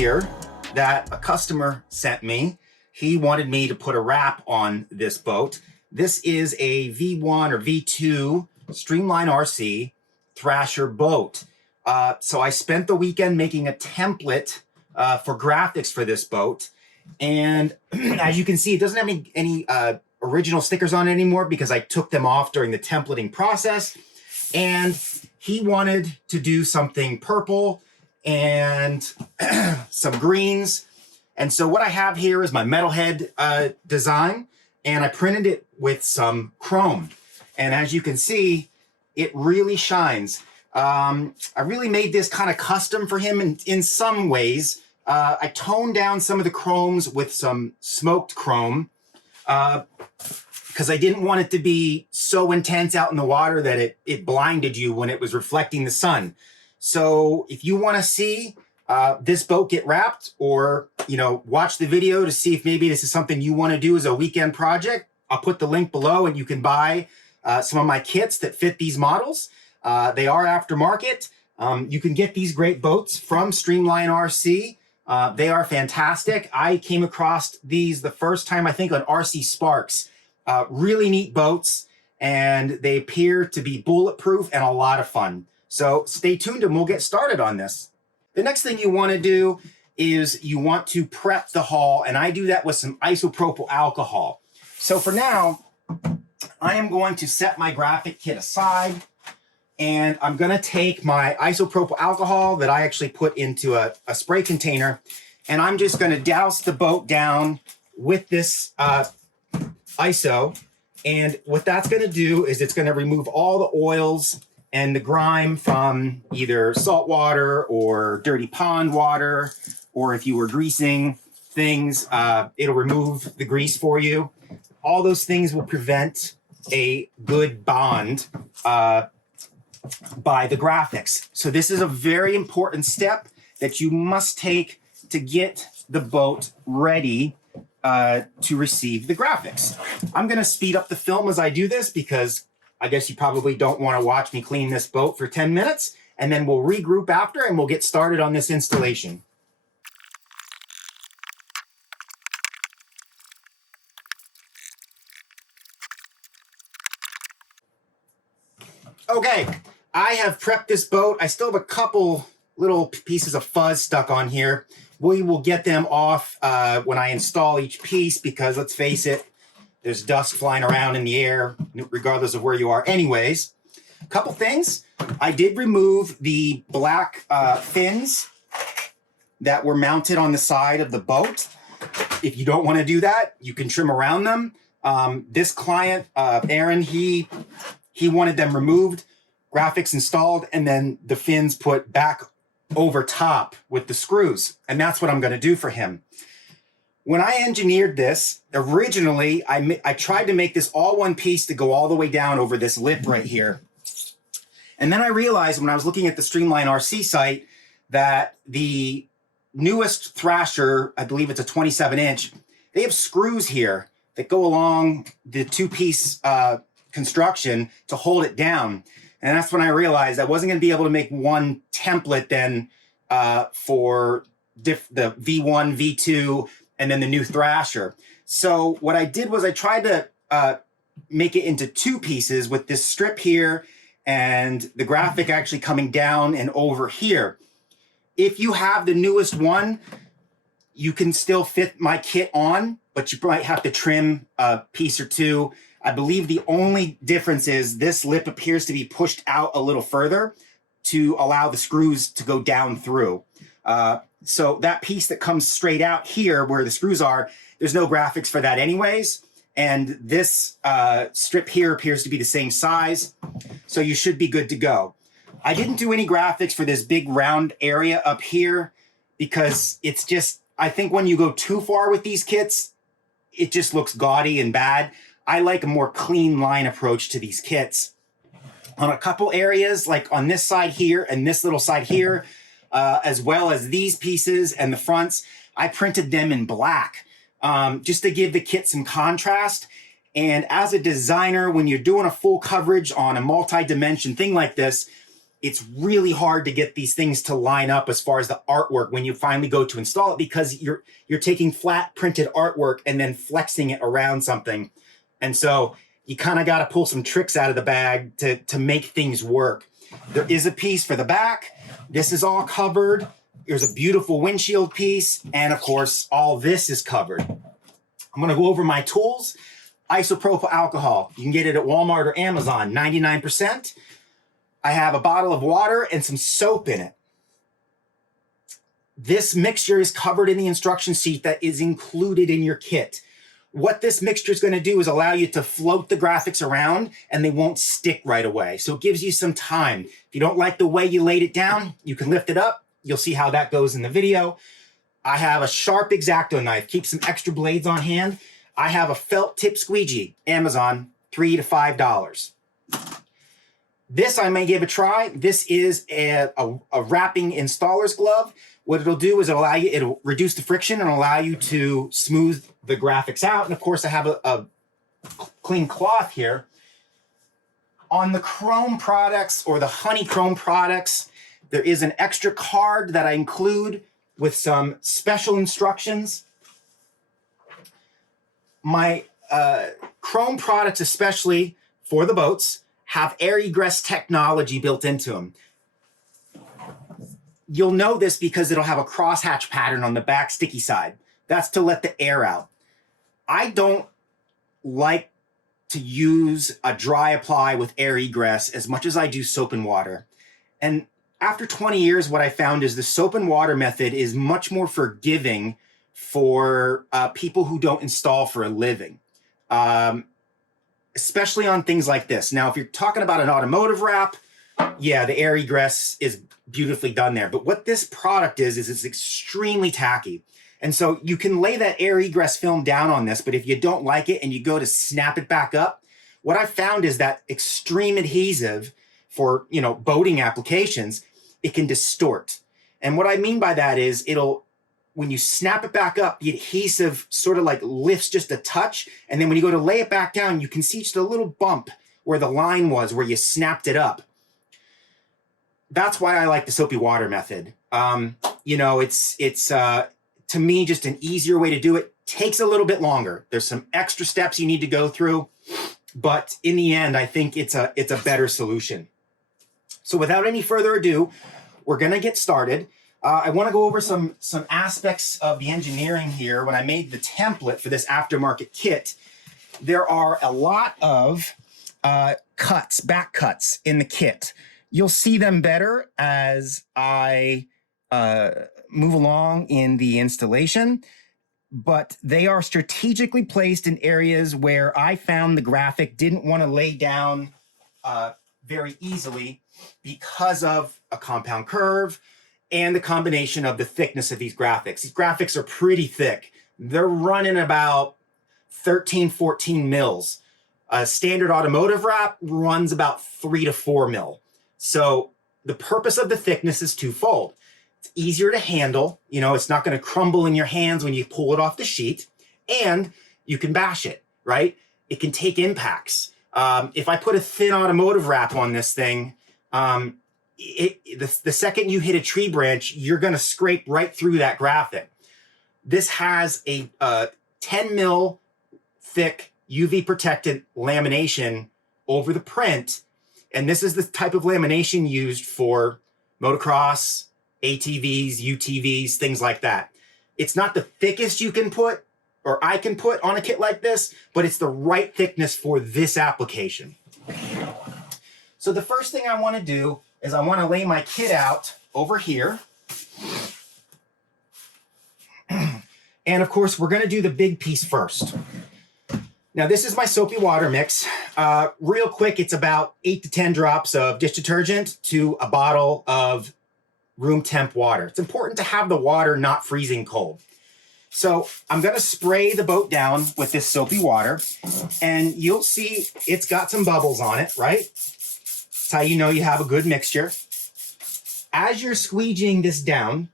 here that a customer sent me. He wanted me to put a wrap on this boat. This is a V1 or V2 Streamline RC Thrasher boat. So I spent the weekend making a template for graphics for this boat. And as you can see, it doesn't have any original stickers on it anymore because I took them off during the templating process. And he wanted to do something purple and some greens. And so what I have here is my metalhead design, and I printed it with some chrome. And as you can see, it really shines. I really made this kind of custom for him in some ways. I toned down some of the chromes with some smoked chrome because I didn't want it to be so intense out in the water that it blinded you when it was reflecting the sun. So if you want to see this boat get wrapped, or watch the video to see if maybe this is something you want to do as a weekend project, I'll put the link below and you can buy some of my kits that fit these models. They are aftermarket. You can get these great boats from Streamline RC. They are fantastic. I came across these the first time, I think, on RC Sparks. Really neat boats, and they appear to be bulletproof and a lot of fun. So stay tuned and we'll get started on this. The next thing you want to do is you want to prep the hull, and I do that with some isopropyl alcohol. So for now, I am going to set my graphic kit aside, and I'm going to take my isopropyl alcohol that I actually put into a spray container, and I'm just going to douse the boat down with this ISO. And what that's going to do is it's going to remove all the oils and the grime from either salt water or dirty pond water, or if you were greasing things, it'll remove the grease for you. All those things will prevent a good bond by the graphics. So this is a very important step that you must take to get the boat ready to receive the graphics. I'm going to speed up the film as I do this because I guess you probably don't want to watch me clean this boat for 10 minutes, and then we'll regroup after and we'll get started on this installation. Okay, I have prepped this boat. I still have a couple little pieces of fuzz stuck on here. We will get them off when I install each piece because, let's face it, there's dust flying around in the air, regardless of where you are anyways. A couple things. I did remove the black fins that were mounted on the side of the boat. If you don't want to do that, you can trim around them. This client, Aaron, he wanted them removed, graphics installed, and then the fins put back over top with the screws. And that's what I'm going to do for him. When I engineered this, originally, I tried to make this all one piece to go all the way down over this lip right here. And then I realized when I was looking at the Streamline RC site that the newest Thrasher, I believe it's a 27-inch, they have screws here that go along the two-piece construction to hold it down. And that's when I realized I wasn't going to be able to make one template then for the V1, V2, and then the new Thrasher. So what I did was I tried to make it into two pieces with this strip here and the graphic actually coming down and over here. If you have the newest one, you can still fit my kit on, but you might have to trim a piece or two. I believe the only difference is this lip appears to be pushed out a little further to allow the screws to go down through. So that piece that comes straight out here where the screws are, there's no graphics for that anyways. And this strip here appears to be the same size. So you should be good to go. I didn't do any graphics for this big round area up here because it's just, I think when you go too far with these kits, it just looks gaudy and bad. I like a more clean line approach to these kits. On a couple areas, like on this side here and this little side here, as well as these pieces and the fronts, I printed them in black just to give the kit some contrast. And as a designer, when you're doing a full coverage on a multi-dimension thing like this, it's really hard to get these things to line up as far as the artwork when you finally go to install it, because you're taking flat printed artwork and then flexing it around something. And so you kind of got to pull some tricks out of the bag to make things work. There is a piece for the back. This is all covered. There's a beautiful windshield piece. And of course, all this is covered. I'm going to go over my tools. Isopropyl alcohol. You can get it at Walmart or Amazon, 99%. I have a bottle of water and some soap in it. This mixture is covered in the instruction sheet that is included in your kit. What this mixture is going to do is allow you to float the graphics around and they won't stick right away. So it gives you some time. If you don't like the way you laid it down, you can lift it up. You'll see how that goes in the video. I have a sharp X-Acto knife. Keep some extra blades on hand. I have a felt tip squeegee, Amazon, $3 to $5. This I may give a try. This is a wrapping installer's glove. What it'll do is it'll reduce the friction and allow you to smooth the graphics out. And of course I have a clean cloth here. On the chrome products or the honeycomb products, there is an extra card that I include with some special instructions. My chrome products, especially for the boats, have air egress technology built into them. You'll know this because it'll have a crosshatch pattern on the back sticky side. That's to let the air out. I don't like to use a dry apply with air egress as much as I do soap and water. And after 20 years, what I found is the soap and water method is much more forgiving for people who don't install for a living. Especially on things like this. Now, if you're talking about an automotive wrap, yeah, the air egress is beautifully done there. But what this product is it's extremely tacky. And so you can lay that air egress film down on this, but if you don't like it and you go to snap it back up, what I've found is that extreme adhesive for, boating applications, it can distort. And what I mean by that is when you snap it back up, the adhesive sort of like lifts just a touch. And then when you go to lay it back down, you can see just a little bump where the line was, where you snapped it up. That's why I like the soapy water method. It's to me, just an easier way to do it. Takes a little bit longer. There's some extra steps you need to go through, but in the end, I think it's a better solution. So without any further ado, we're gonna get started. I want to go over some aspects of the engineering here. When I made the template for this aftermarket kit, there are a lot of back cuts in the kit. You'll see them better as I move along in the installation, but they are strategically placed in areas where I found the graphic didn't want to lay down very easily because of a compound curve and the combination of the thickness of these graphics. These graphics are pretty thick. They're running about 13, 14 mils. A standard automotive wrap runs about 3 to 4 mil. So the purpose of the thickness is twofold. It's easier to handle. It's not going to crumble in your hands when you pull it off the sheet, and you can bash it, right? It can take impacts. If I put a thin automotive wrap on this thing, the second you hit a tree branch, you're going to scrape right through that graphic. This has a 10 mil thick UV protected lamination over the print. And this is the type of lamination used for motocross, ATVs, UTVs, things like that. It's not the thickest you can put or I can put on a kit like this, but it's the right thickness for this application. So the first thing I want to do is I want to lay my kit out over here. And of course, we're going to do the big piece first. Now, this is my soapy water mix. Real quick, it's about 8 to 10 drops of dish detergent to a bottle of room temp water. It's important to have the water not freezing cold. So I'm going to spray the boat down with this soapy water, and you'll see it's got some bubbles on it, right? That's how you know you have a good mixture. As you're squeegeeing this down,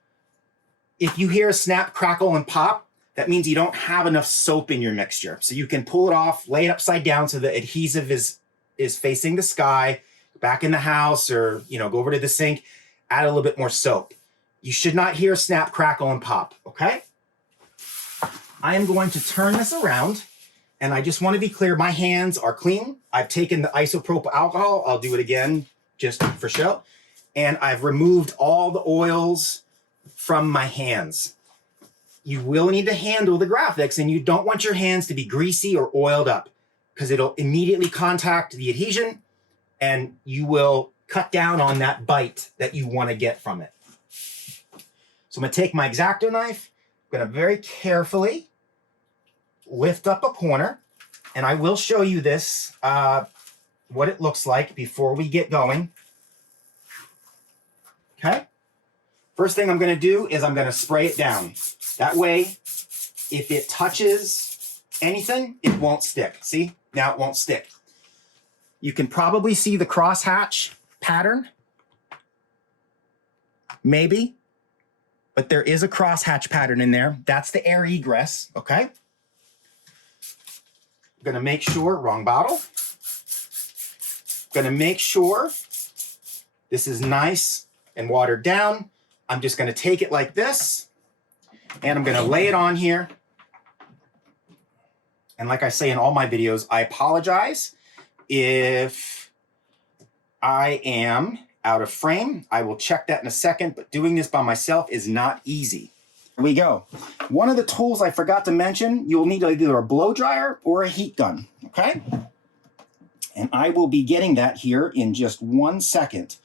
if you hear a snap, crackle, and pop, that means you don't have enough soap in your mixture. So you can pull it off, lay it upside down so the adhesive is facing the sky. back in the house or, go over to the sink, add a little bit more soap. You should not hear snap, crackle, and pop, okay? I am going to turn this around, and I just want to be clear, my hands are clean. I've taken the isopropyl alcohol. I'll do it again just for show. And I've removed all the oils from my hands. You will need to handle the graphics, and you don't want your hands to be greasy or oiled up because it'll immediately contact the adhesion and you will cut down on that bite that you want to get from it. So I'm going to take my X-Acto knife. I'm going to very carefully lift up a corner, and I will show you this, what it looks like before we get going. Okay? First thing I'm going to do is I'm going to spray it down. That way, if it touches anything, it won't stick. See? Now it won't stick. You can probably see the crosshatch pattern. Maybe. But there is a crosshatch pattern in there. That's the air egress, okay? I'm going to make sure, wrong bottle. Going to make sure this is nice and watered down. I'm just going to take it like this. And I'm going to lay it on here. And like I say in all my videos, I apologize if I am out of frame. I will check that in a second, but doing this by myself is not easy. Here we go. One of the tools I forgot to mention, you'll need either a blow dryer or a heat gun, okay? And I will be getting that here in just 1 second.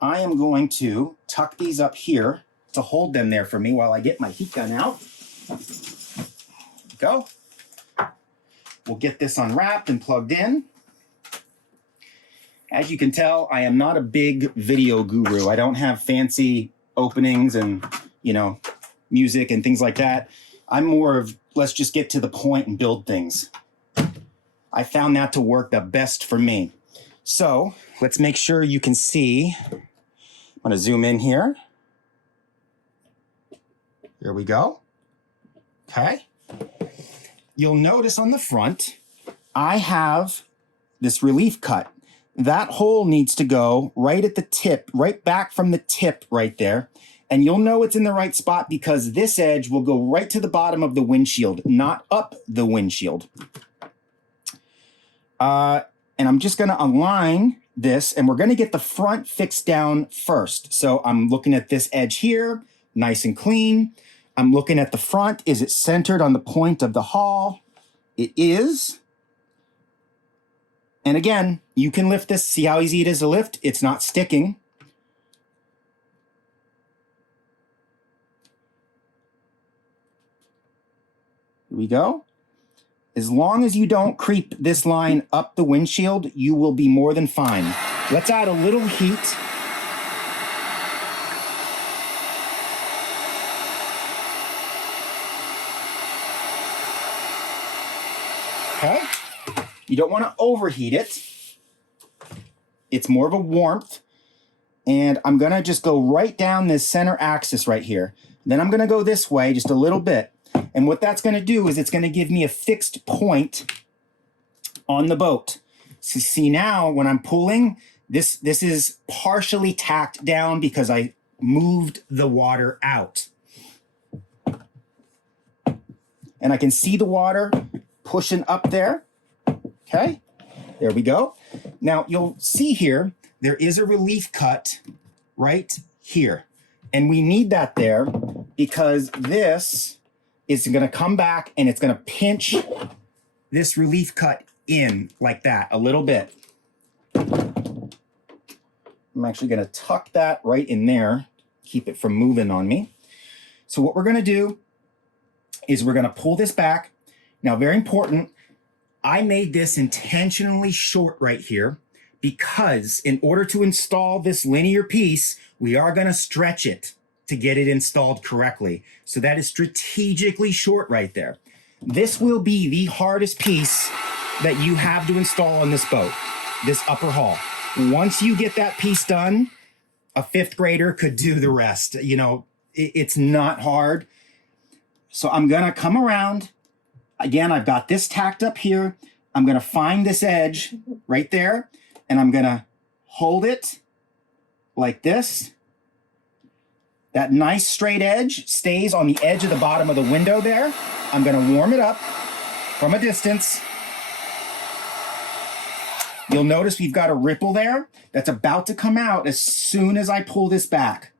I am going to tuck these up here to hold them there for me while I get my heat gun out. Go. We'll get this unwrapped and plugged in. As you can tell, I am not a big video guru. I don't have fancy openings and, music and things like that. I'm more of, let's just get to the point and build things. I found that to work the best for me. So let's make sure you can see. I'm going to zoom in here. Here we go. Okay. You'll notice on the front, I have this relief cut. That hole needs to go right at the tip, right back from the tip right there. And you'll know it's in the right spot because this edge will go right to the bottom of the windshield, not up the windshield. And I'm just going to align this, and we're going to get the front fixed down first. So I'm looking at this edge here, nice and clean. I'm looking at the front. Is it centered on the point of the hull? It is. And again, you can lift this. See how easy it is to lift? It's not sticking. Here we go. As long as you don't creep this line up the windshield, you will be more than fine. Let's add a little heat. Okay. You don't want to overheat it. It's more of a warmth. And I'm going to just go right down this center axis right here. Then I'm going to go this way just a little bit. And what that's going to do is it's going to give me a fixed point on the boat. So see now when I'm pulling, this is partially tacked down because I moved the water out. And I can see the water pushing up there. Okay, there we go. Now you'll see here, there is a relief cut right here. And we need that there because this is going to come back and it's going to pinch this relief cut in like that a little bit. I'm actually going to tuck that right in there, keep it from moving on me. So what we're going to do is we're going to pull this back. Now, very important, I made this intentionally short right here because in order to install this linear piece, we are going to stretch it to get it installed correctly. So that is strategically short right there. This will be the hardest piece that you have to install on this boat, this upper hull. Once you get that piece done, a fifth grader could do the rest. You know, it's not hard. So I'm gonna come around. Again, I've got this tacked up here. I'm gonna find this edge right there, and I'm gonna hold it like this. That nice straight edge stays on the edge of the bottom of the window there. I'm gonna warm it up from a distance. You'll notice we've got a ripple there that's about to come out as soon as I pull this back.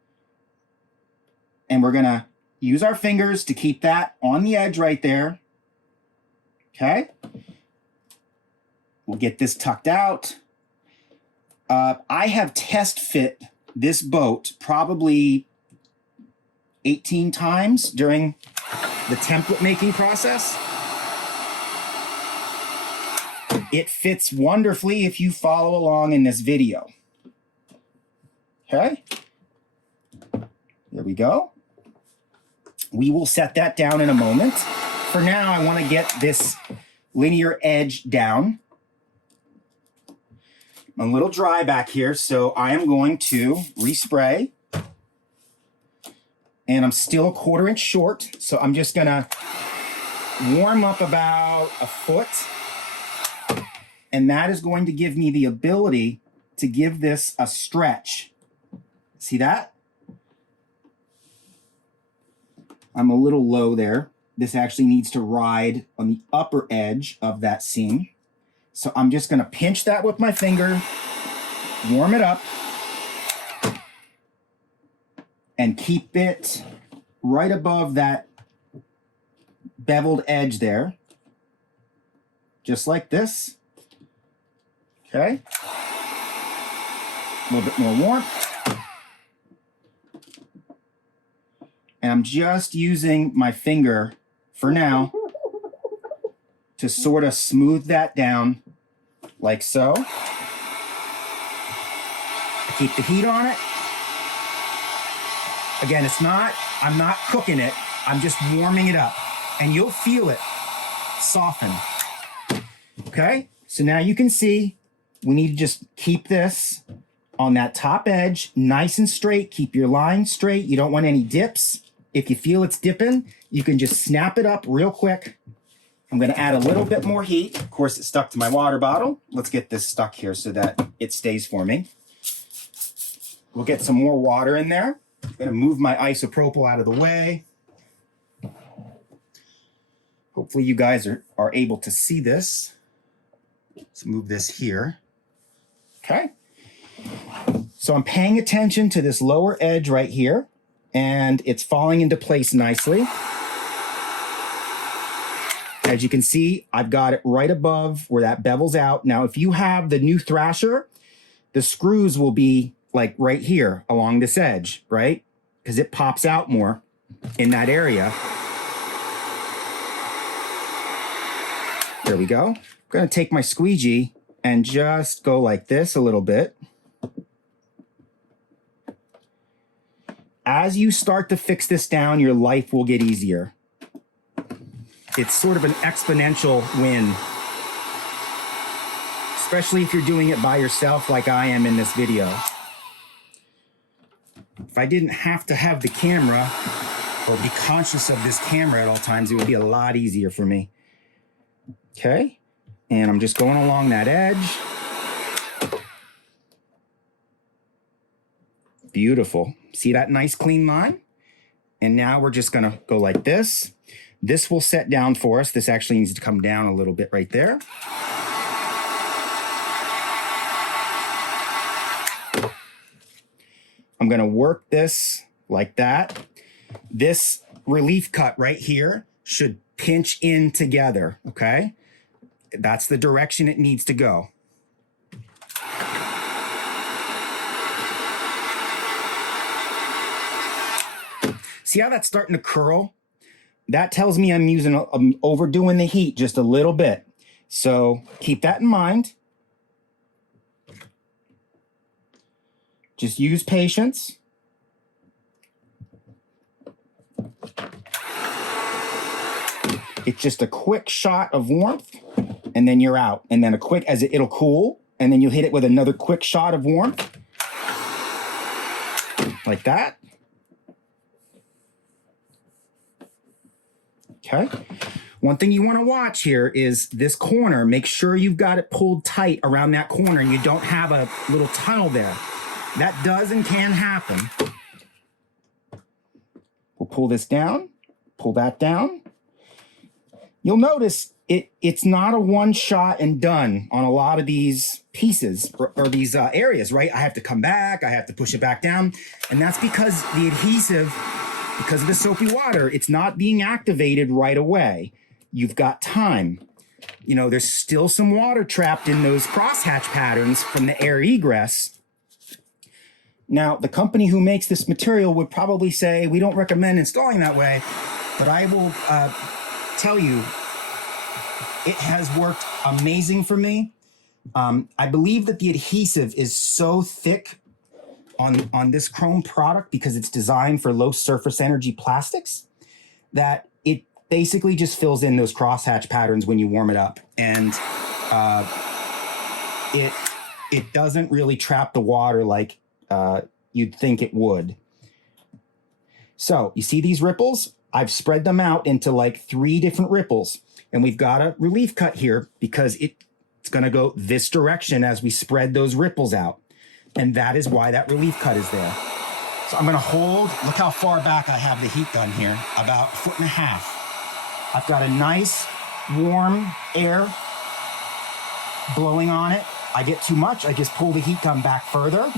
And we're gonna use our fingers to keep that on the edge right there. Okay? We'll get this tucked out. I have test fit this boat probably 18 times during the template making process. It fits wonderfully if you follow along in this video. Okay? There we go. We will set that down in a moment. For now, I want to get this linear edge down. I'm a little dry back here, so I am going to respray. And I'm still a 1/4 inch short, so I'm just gonna warm up about a foot. And that is going to give me the ability to give this a stretch. See that? I'm a little low there. This actually needs to ride on the upper edge of that seam. So I'm just gonna pinch that with my finger, warm it up, and keep it right above that beveled edge there. Just like this. Okay. A little bit more warmth. And I'm just using my finger for now to sort of smooth that down like so. Keep the heat on it. Again, I'm not cooking it. I'm just warming it up. And you'll feel it soften. Okay? So now you can see we need to just keep this on that top edge, nice and straight. Keep your line straight. You don't want any dips. If you feel it's dipping, you can just snap it up real quick. I'm gonna add a little bit more heat. Of course, it stuck to my water bottle. Let's get this stuck here so that it stays for me. We'll get some more water in there. I'm gonna move my isopropyl out of the way. Hopefully you guys are able to see this. Let's move this here. Okay. So I'm paying attention to this lower edge right here, and it's falling into place nicely. As you can see, I've got it right above where that bevels out. Now, if you have the new Thrasher, the screws will be like right here along this edge, right? Because it pops out more in that area. There we go. I'm gonna take my squeegee and just go like this a little bit. As you start to fix this down, your life will get easier. It's sort of an exponential win, especially if you're doing it by yourself like I am in this video. If I didn't have to have the camera or be conscious of this camera at all times, it would be a lot easier for me. Okay, and I'm just going along that edge. Beautiful. See that nice clean line? And now we're just gonna go like this. This will set down for us. This actually needs to come down a little bit right there. I'm gonna work this like that. This relief cut right here should pinch in together, okay? That's the direction it needs to go. See how that's starting to curl? That tells me I'm overdoing the heat just a little bit. So keep that in mind. Just use patience. It's just a quick shot of warmth and then you're out. And then a quick, it'll cool, and then you'll hit it with another quick shot of warmth. Like that. Okay. One thing you want to watch here is this corner. Make sure you've got it pulled tight around that corner and you don't have a little tunnel there. That does and can happen. We'll pull this down, pull that down. You'll notice it's not a one shot and done on a lot of these pieces or these areas, right? I have to come back, I have to push it back down. And that's because the adhesive, because of the soapy water, it's not being activated right away. You've got time. You know, there's still some water trapped in those crosshatch patterns from the air egress. Now, the company who makes this material would probably say, we don't recommend installing that way, but I will tell you, it has worked amazing for me. I believe that the adhesive is so thick on this chrome product because it's designed for low surface energy plastics that it basically just fills in those crosshatch patterns when you warm it up. And it doesn't really trap the water like you'd think it would. So you see these ripples? I've spread them out into like 3 different ripples. And we've got a relief cut here because it's going to go this direction as we spread those ripples out. And that is why that relief cut is there. So I'm going to hold, look how far back I have the heat gun here, about 1.5 feet. I've got a nice warm air blowing on it. I get too much, I just pull the heat gun back further.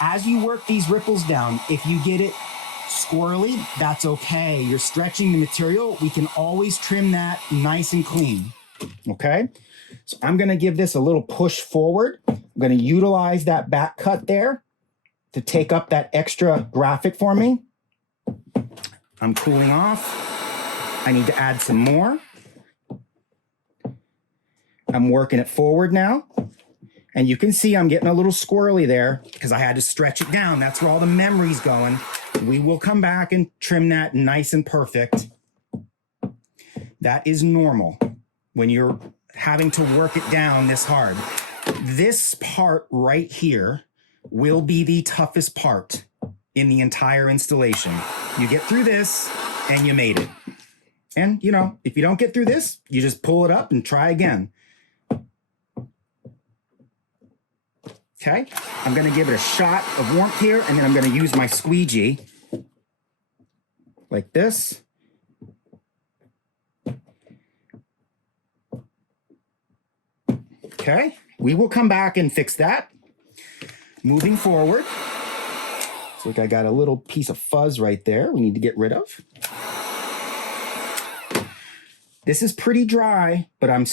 As you work these ripples down, if you get it squirrely, that's okay. You're stretching the material. We can always trim that nice and clean. Okay? So I'm going to give this a little push forward. I'm going to utilize that back cut there to take up that extra graphic for me. I'm cooling off. I need to add some more. I'm working it forward now. And you can see I'm getting a little squirrely there because I had to stretch it down. That's where all the memory's going. We will come back and trim that nice and perfect. That is normal when you're having to work it down this hard. This part right here will be the toughest part in the entire installation. You get through this and you made it. And, you know, if you don't get through this, you just pull it up and try again. Okay, I'm going to give it a shot of warmth here, and then I'm going to use my squeegee like this. Okay, we will come back and fix that. Moving forward, looks like I got a little piece of fuzz right there we need to get rid of. This is pretty dry, but I'm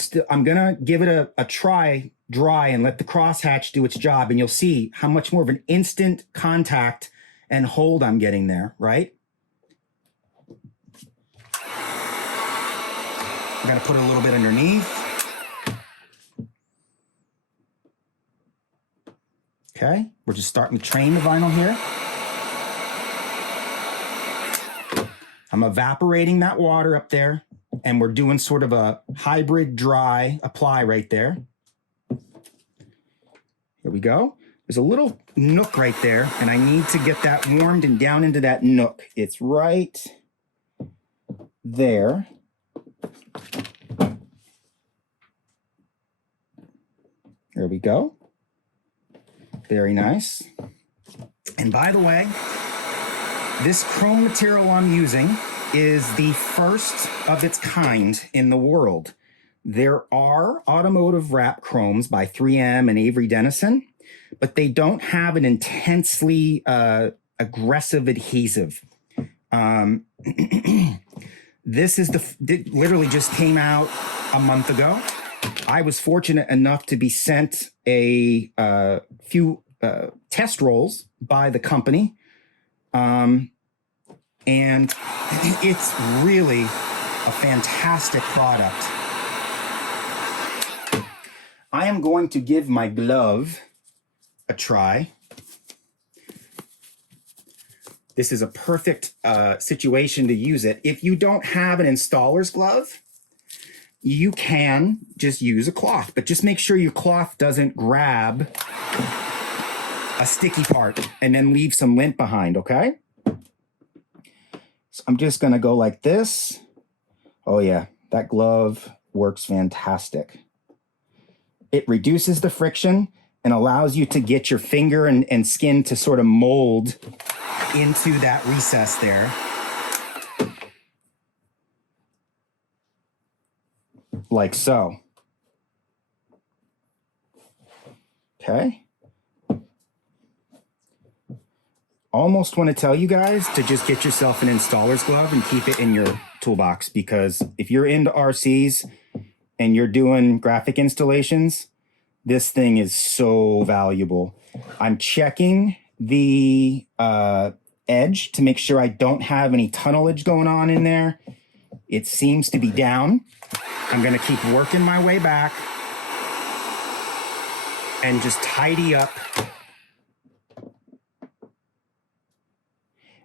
gonna give it a try dry and let the crosshatch do its job, and you'll see how much more of an instant contact and hold I'm getting there, right? I'm gonna put a little bit underneath. Okay, we're just starting to train the vinyl here. I'm evaporating that water up there, and we're doing sort of a hybrid dry apply right there. Here we go. There's a little nook right there, and I need to get that warmed and down into that nook. It's right there. There we go. Very nice. And by the way, this chrome material I'm using is the first of its kind in the world. There are automotive wrap chromes by 3M and Avery Dennison, but they don't have an intensely aggressive adhesive. This is literally just came out a month ago. I was fortunate enough to be sent a few test rolls by the company. And it's really a fantastic product. I am going to give my glove a try. This is a perfect situation to use it. If you don't have an installer's glove, you can just use a cloth, but just make sure your cloth doesn't grab a sticky part and then leave some lint behind, okay? So I'm just gonna go like this. Oh yeah, that glove works fantastic. It reduces the friction and allows you to get your finger and skin to sort of mold into that recess there. Like so. Okay. Almost want to tell you guys to just get yourself an installer's glove and keep it in your toolbox, because if you're into RCs and you're doing graphic installations, this thing is so valuable. I'm checking the edge to make sure I don't have any tunnelage going on in there. It seems to be down. I'm going to keep working my way back and just tidy up.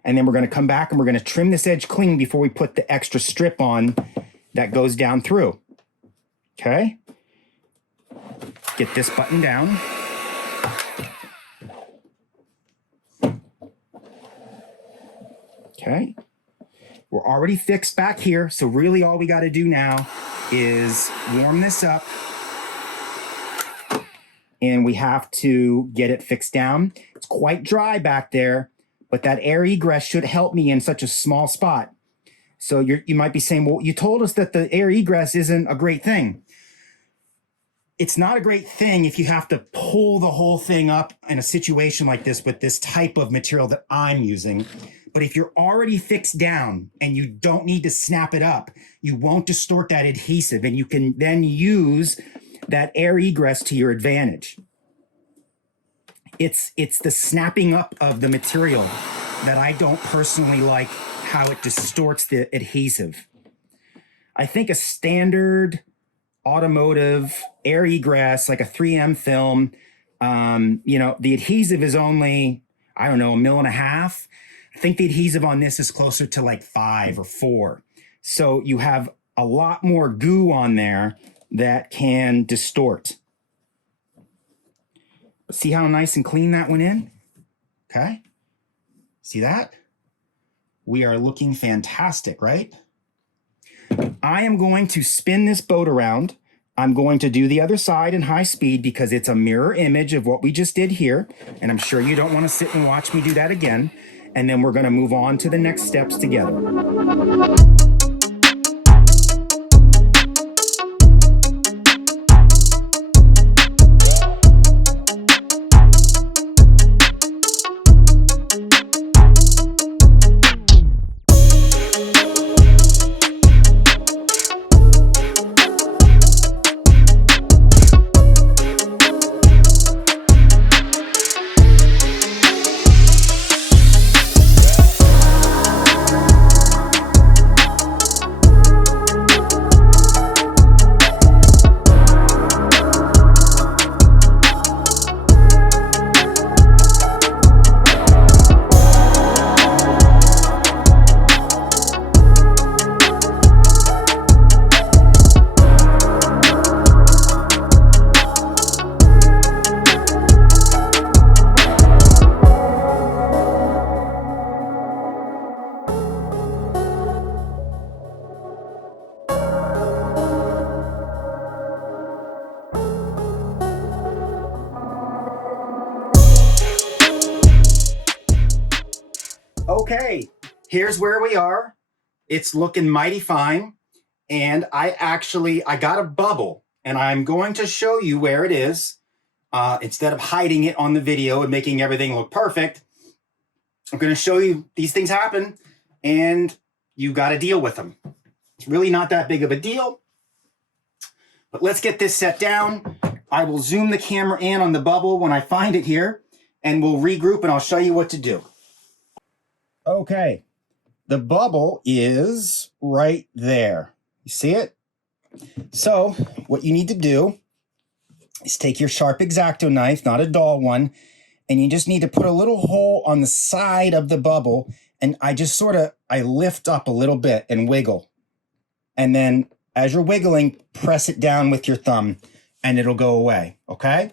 And then we're going to come back and we're going to trim this edge clean before we put the extra strip on that goes down through. Okay? Get this button down. Okay? We're already fixed back here, so really all we got to do now is warm this up. And we have to get it fixed down. It's quite dry back there, but that air egress should help me in such a small spot. So you might be saying, well, you told us that the air egress isn't a great thing. It's not a great thing if you have to pull the whole thing up in a situation like this with this type of material that I'm using. But if you're already fixed down and you don't need to snap it up, you won't distort that adhesive, and you can then use that air egress to your advantage. It's the snapping up of the material that I don't personally like, how it distorts the adhesive. I think a standard automotive air egress, like a 3M film, the adhesive is only, I don't know, 1.5 mils. I think the adhesive on this is closer to like 5 or 4. So you have a lot more goo on there that can distort. See how nice and clean that went in? Okay. See that? We are looking fantastic, right? I am going to spin this boat around. I'm going to do the other side in high speed because it's a mirror image of what we just did here. And I'm sure you don't want to sit and watch me do that again. And then we're going to move on to the next steps together. Okay, here's where we are. It's looking mighty fine. And I got a bubble, and I'm going to show you where it is. Instead of hiding it on the video and making everything look perfect, I'm going to show you these things happen, and you got to deal with them. It's really not that big of a deal. But let's get this set down. I will zoom the camera in on the bubble when I find it here, and we'll regroup, and I'll show you what to do. Okay, the bubble is right there. You see it? So what you need to do is take your sharp X-Acto knife, not a dull one, and you just need to put a little hole on the side of the bubble, and I lift up a little bit and wiggle. And then as you're wiggling, press it down with your thumb, and it'll go away, okay?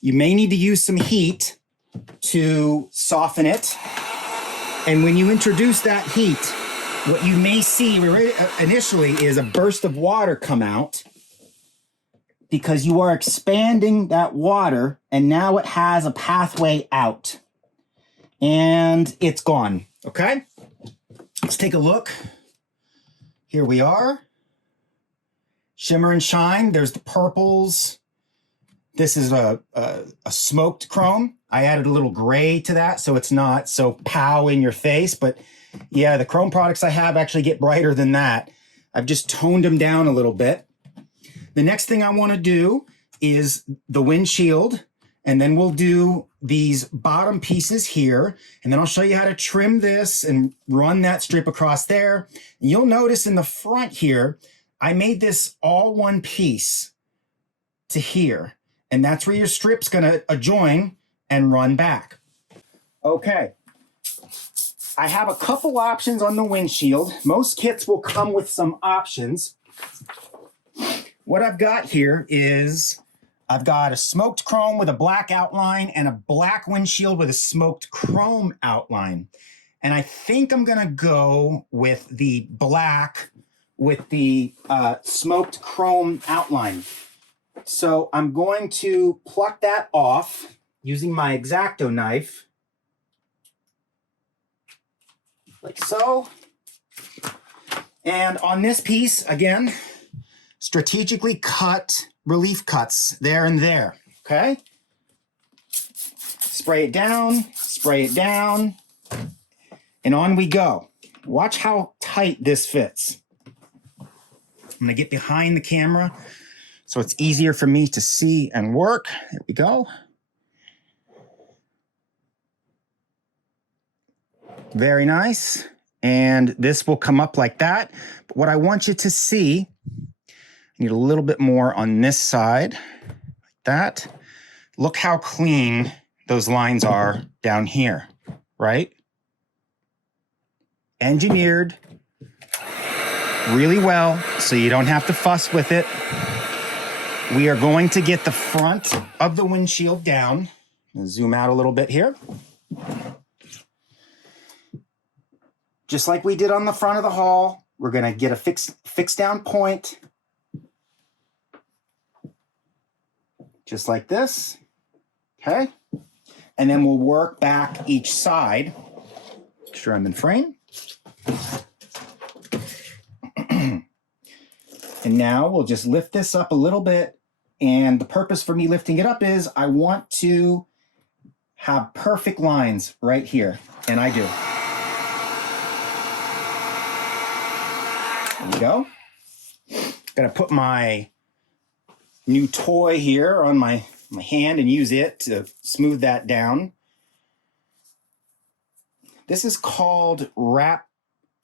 You may need to use some heat to soften it. And when you introduce that heat, what you may see initially is a burst of water come out because you are expanding that water and now it has a pathway out and it's gone. Okay, let's take a look. Here we are. Shimmer and shine. There's the purples. This is a smoked chrome. I added a little gray to that so it's not so pow in your face, but yeah, the chrome products I have actually get brighter than that. I've just toned them down a little bit. The next thing I want to do is the windshield, and then we'll do these bottom pieces here, and then I'll show you how to trim this and run that strip across there. And you'll notice in the front here, I made this all one piece to here, and that's where your strip's going to adjoin and run back. Okay. I have a couple options on the windshield. Most kits will come with some options. What I've got here is I've got a smoked chrome with a black outline and a black windshield with a smoked chrome outline. And I think I'm gonna go with the black with the smoked chrome outline. So I'm going to pluck that off using my X-Acto knife. Like so. And on this piece, again, strategically cut relief cuts there and there, okay? Spray it down, and on we go. Watch how tight this fits. I'm gonna get behind the camera so it's easier for me to see and work. There we go. Very nice. And this will come up like that. But what I want you to see, I need a little bit more on this side, like that. Look how clean those lines are down here, right? Engineered really well, so you don't have to fuss with it. We are going to get the front of the windshield down. I'll zoom out a little bit here. Just like we did on the front of the hull, we're going to get a fixed down point. Just like this. Okay. And then we'll work back each side. Make sure I'm in frame. And now we'll just lift this up a little bit. And the purpose for me lifting it up is I want to have perfect lines right here. And I do. There we go. Gonna put my new toy here on my hand and use it to smooth that down. This is called wrap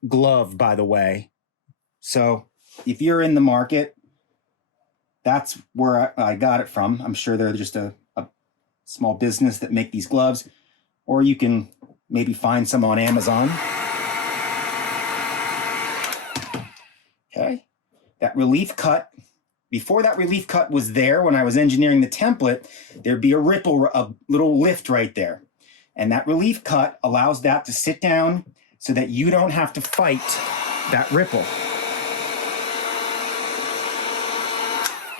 glove, by the way. So if you're in the market, that's where I got it from. I'm sure they're just a small business that make these gloves, or you can maybe find some on Amazon. Okay, that relief cut, before that relief cut was there, when I was engineering the template, there'd be a little lift right there. And that relief cut allows that to sit down so that you don't have to fight that ripple.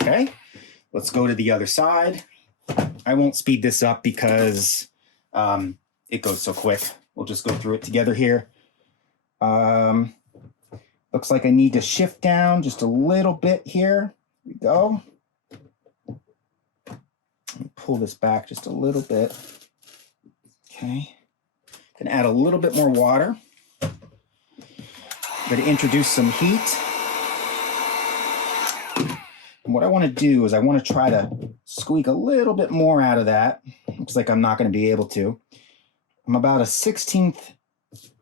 Okay, let's go to the other side. I won't speed this up because it goes so quick. We'll just go through it together here. Looks like I need to shift down just a little bit here. Here we go. Let me pull this back just a little bit. Okay. Gonna add a little bit more water. I'm gonna introduce some heat. And what I want to do is I want to try to squeak a little bit more out of that. Looks like I'm not going to be able to. I'm about a 1/16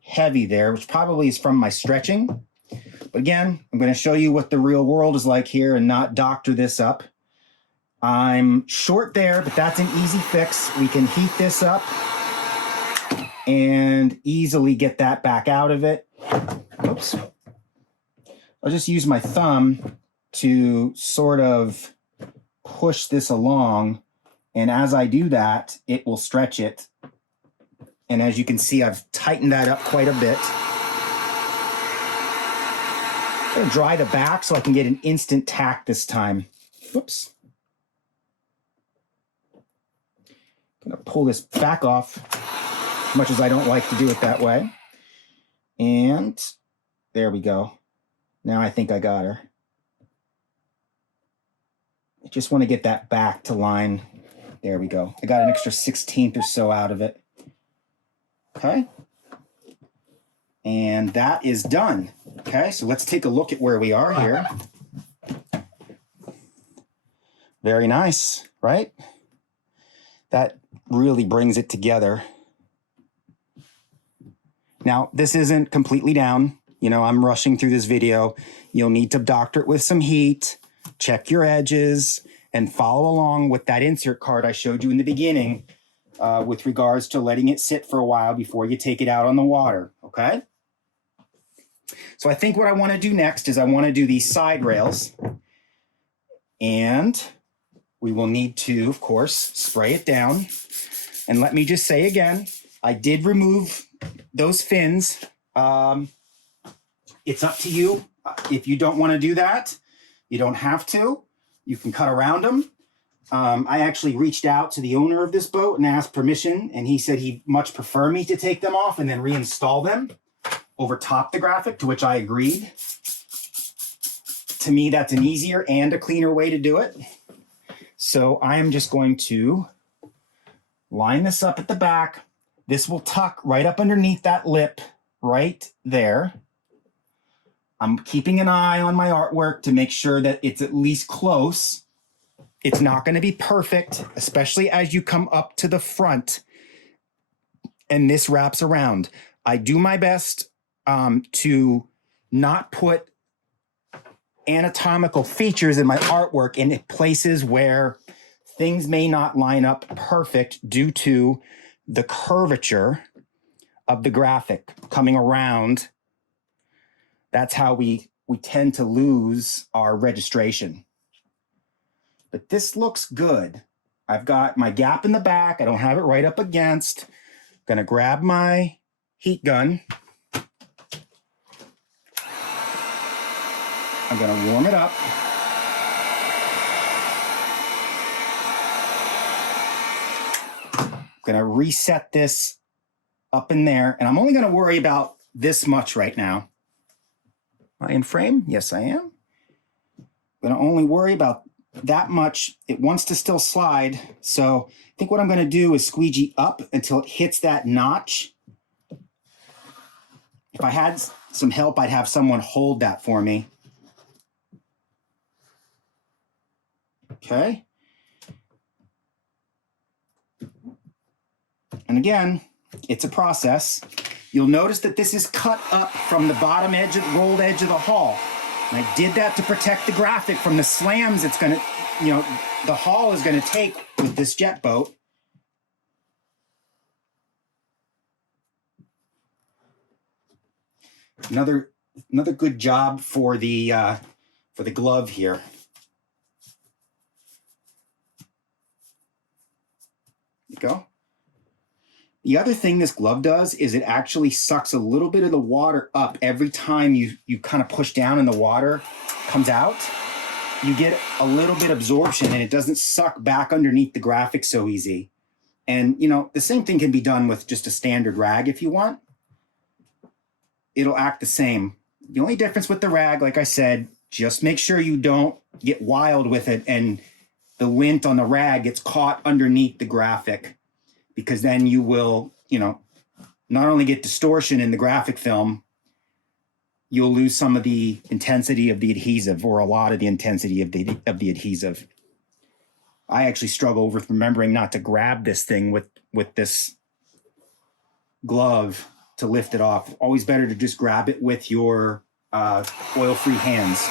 heavy there, which probably is from my stretching. But again, I'm going to show you what the real world is like here and not doctor this up. I'm short there, but that's an easy fix. We can heat this up and easily get that back out of it. Oops. I'll just use my thumb to sort of push this along. And as I do that, it will stretch it. And as you can see, I've tightened that up quite a bit. I'm gonna dry the back so I can get an instant tack this time. Whoops. Gonna pull this back off, as much as I don't like to do it that way. And there we go. Now I think I got her. I just want to get that back to line. There we go. I got an extra 1/16 or so out of it. Okay. And that is done. Okay, so let's take a look at where we are here. Very nice, right? That really brings it together. Now, this isn't completely down. You know, I'm rushing through this video. You'll need to doctor it with some heat, check your edges, and follow along with that insert card I showed you in the beginning with regards to letting it sit for a while before you take it out on the water, okay? So I think what I want to do next is I want to do these side rails. And we will need to, of course, spray it down. And let me just say again, I did remove those fins. It's up to you. If you don't want to do that, you don't have to. You can cut around them. I actually reached out to the owner of this boat and asked permission, and he said he'd much prefer me to take them off and then reinstall them over top the graphic, to which I agreed. To me, that's an easier and a cleaner way to do it. So I am just going to line this up at the back. This will tuck right up underneath that lip right there. I'm keeping an eye on my artwork to make sure that it's at least close. It's not going to be perfect, especially as you come up to the front and this wraps around. I do my best to not put anatomical features in my artwork in places where things may not line up perfect due to the curvature of the graphic coming around. That's how we tend to lose our registration. But this looks good. I've got my gap in the back. I don't have it right up against. I'm gonna grab my heat gun. I'm gonna warm it up. I'm gonna reset this up in there, and I'm only gonna worry about this much right now. Am I in frame? Yes, I am. I'm gonna only worry about that much. It wants to still slide, so I think what I'm gonna do is squeegee up until it hits that notch. If I had some help, I'd have someone hold that for me. Okay. And again, it's a process. You'll notice that this is cut up from the bottom edge, rolled edge of the hull. And I did that to protect the graphic from the slams it's gonna, the hull is gonna take with this jet boat. Another good job for the glove here. Go. The other thing this glove does is it actually sucks a little bit of the water up every time you kind of push down and the water comes out. You get a little bit absorption and it doesn't suck back underneath the graphic so easy. And, the same thing can be done with just a standard rag if you want. It'll act the same. The only difference with the rag, like I said, just make sure you don't get wild with it and the lint on the rag gets caught underneath the graphic, because then you will, not only get distortion in the graphic film, you'll lose some of the intensity of the adhesive, or a lot of the intensity of the adhesive. I actually struggle with remembering not to grab this thing with this glove to lift it off. Always better to just grab it with your oil-free hands.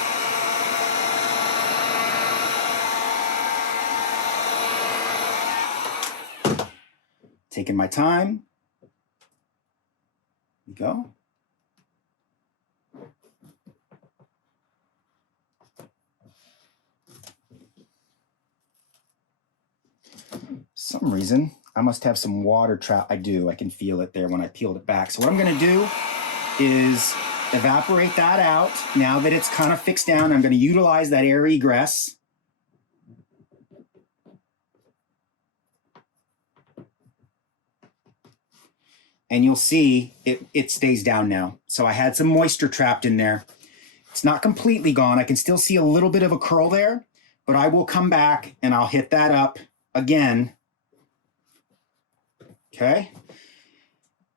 Taking my time. There we go. Some reason I must have some water trap. I do. I can feel it there when I peeled it back. So what I'm going to do is evaporate that out. Now that it's kind of fixed down, I'm going to utilize that air egress. And you'll see it stays down now. So I had some moisture trapped in there. It's not completely gone. I can still see a little bit of a curl there, but I will come back and I'll hit that up again. Okay.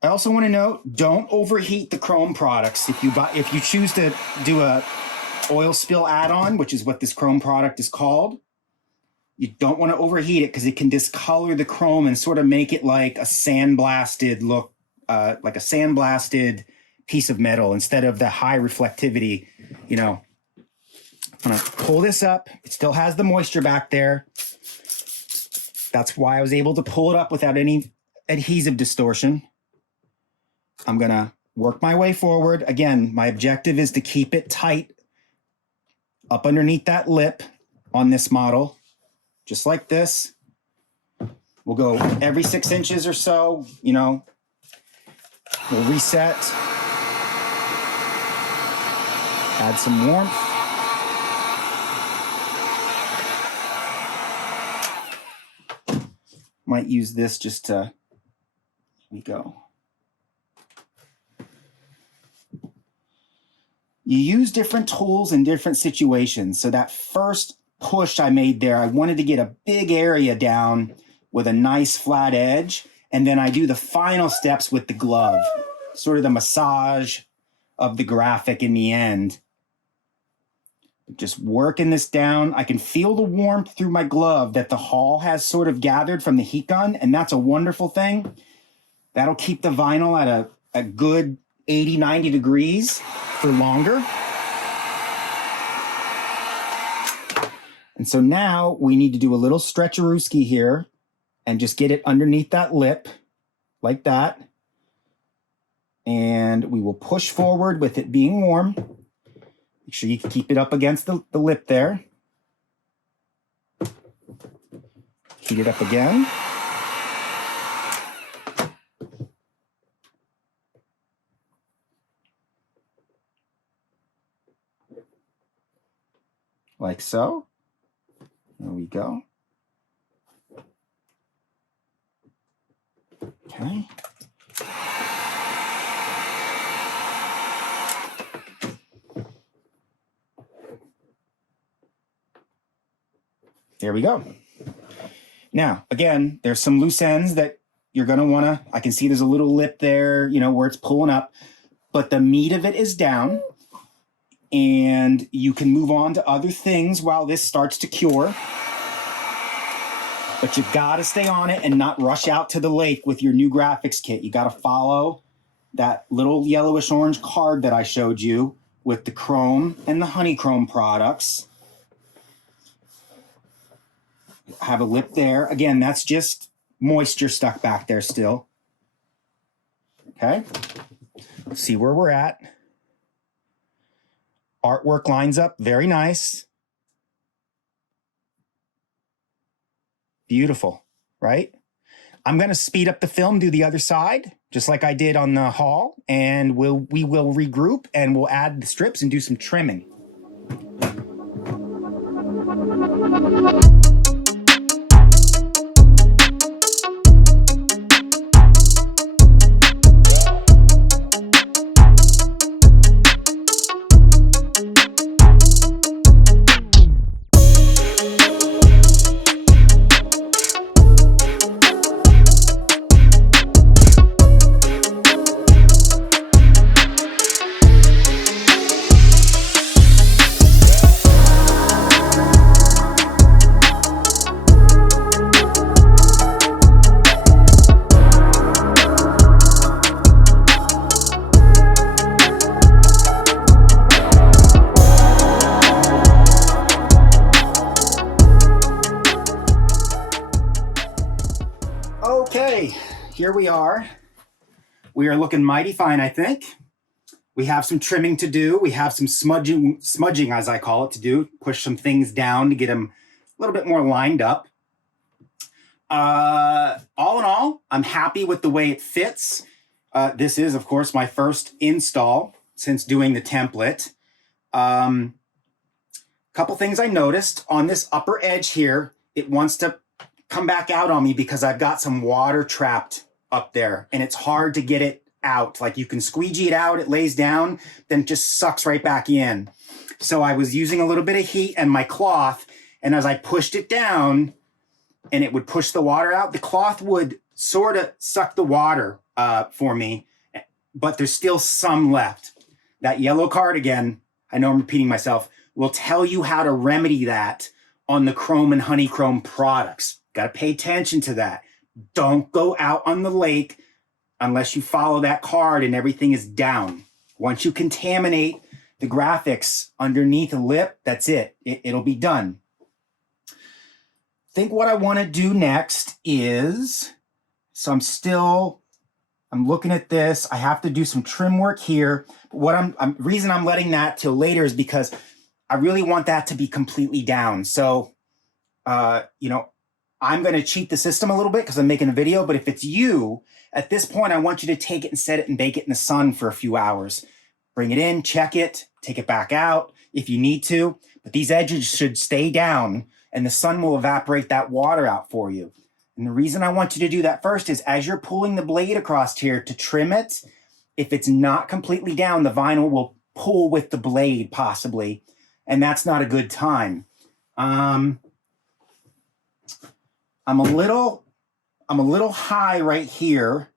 I also want to note, don't overheat the chrome products. If you choose to do a oil spill add-on, which is what this chrome product is called, you don't want to overheat it because it can discolor the chrome and sort of make it like a sandblasted look, like a sandblasted piece of metal instead of the high reflectivity. You know, I'm gonna pull this up. It still has the moisture back there. That's why I was able to pull it up without any adhesive distortion. I'm gonna work my way forward. Again, my objective is to keep it tight up underneath that lip on this model, just like this. We'll go every 6 inches or so, you know. We'll reset. Add some warmth. Might use this just to, here we go. You use different tools in different situations. So that first push I made there, I wanted to get a big area down with a nice flat edge. And then I do the final steps with the glove, sort of the massage of the graphic in the end. Just working this down. I can feel the warmth through my glove that the hull has sort of gathered from the heat gun. And that's a wonderful thing. That'll keep the vinyl at a good 80, 90 degrees for longer. And so now we need to do a little stretcherooski here and just get it underneath that lip like that. And we will push forward with it being warm. Make sure you can keep it up against the lip there. Heat it up again. Like so. There we go. Okay. There we go. Now, again, there's some loose ends that you're going to want to, I can see there's a little lip there, you know, where it's pulling up, but the meat of it is down and you can move on to other things while this starts to cure. But you've got to stay on it and not rush out to the lake with your new graphics kit. You got to follow that little yellowish orange card that I showed you with the chrome and the honeycomb products. Have a lip there. Again, that's just moisture stuck back there still. Okay. Let's see where we're at. Artwork lines up very nice. Beautiful, right? I'm going to speed up the film, do the other side, just like I did on the haul, and we will regroup and we'll add the strips and do some trimming. Okay, here we are. We are looking mighty fine, I think. We have some trimming to do. We have some smudging, as I call it, to do. Push some things down to get them a little bit more lined up. All in all, I'm happy with the way it fits. This is, of course, my first install. since doing the template. Couple things I noticed on this upper edge here, it wants to come back out on me because I've got some water trapped up there and it's hard to get it out. Like you can squeegee it out, it lays down, then it just sucks right back in. So I was using a little bit of heat and my cloth, and as I pushed it down and it would push the water out, the cloth would sort of suck the water for me, but there's still some left. That yellow card, again, I know I'm repeating myself, will tell you how to remedy that on the chrome and honeycomb products. Got to pay attention to that. Don't go out on the lake unless you follow that card and everything is down. Once you contaminate the graphics underneath a lip, that's it. It'll be done. I think what I want to do next is, so I'm looking at this. I have to do some trim work here. What reason I'm letting that till later is because I really want that to be completely down. So, you know, I'm going to cheat the system a little bit because I'm making a video, but if it's you, at this point, I want you to take it and set it and bake it in the sun for a few hours. Bring it in, check it, take it back out if you need to, but these edges should stay down and the sun will evaporate that water out for you. And the reason I want you to do that first is as you're pulling the blade across here to trim it, if it's not completely down, the vinyl will pull with the blade possibly, and that's not a good time. I'm a little high right here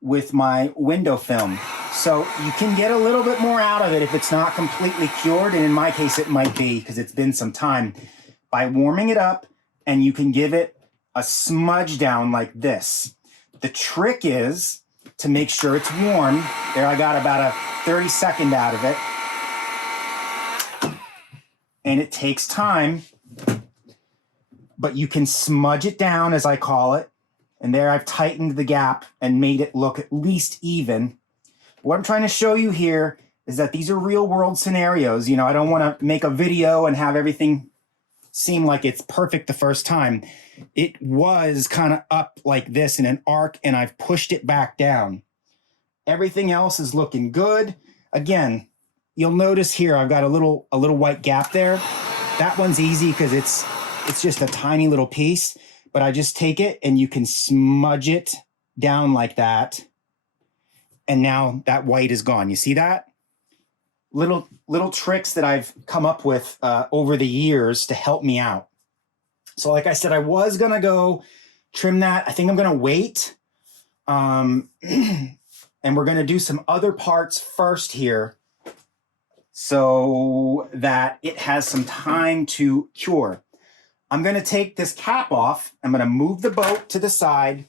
with my window film. So you can get a little bit more out of it if it's not completely cured. And in my case, it might be because it's been some time, by warming it up, and you can give it a smudge down like this. The trick is to make sure it's warm. There, I got about a 30-second out of it. And it takes time, but you can smudge it down, as I call it. And there I've tightened the gap and made it look at least even. What I'm trying to show you here is that these are real world scenarios. You know, I don't want to make a video and have everything seem like it's perfect the first time. It was kind of up like this in an arc, and I've pushed it back down. Everything else is looking good. Again, you'll notice here I've got a little white gap there. That one's easy because it's just a tiny little piece, but I just take it and you can smudge it down like that. And now that white is gone. You see that? Little tricks that I've come up with over the years to help me out. So like I said, I was going to go trim that. I think I'm going to wait. And we're going to do some other parts first here so that it has some time to cure. I'm going to take this cap off. I'm going to move the boat to the side.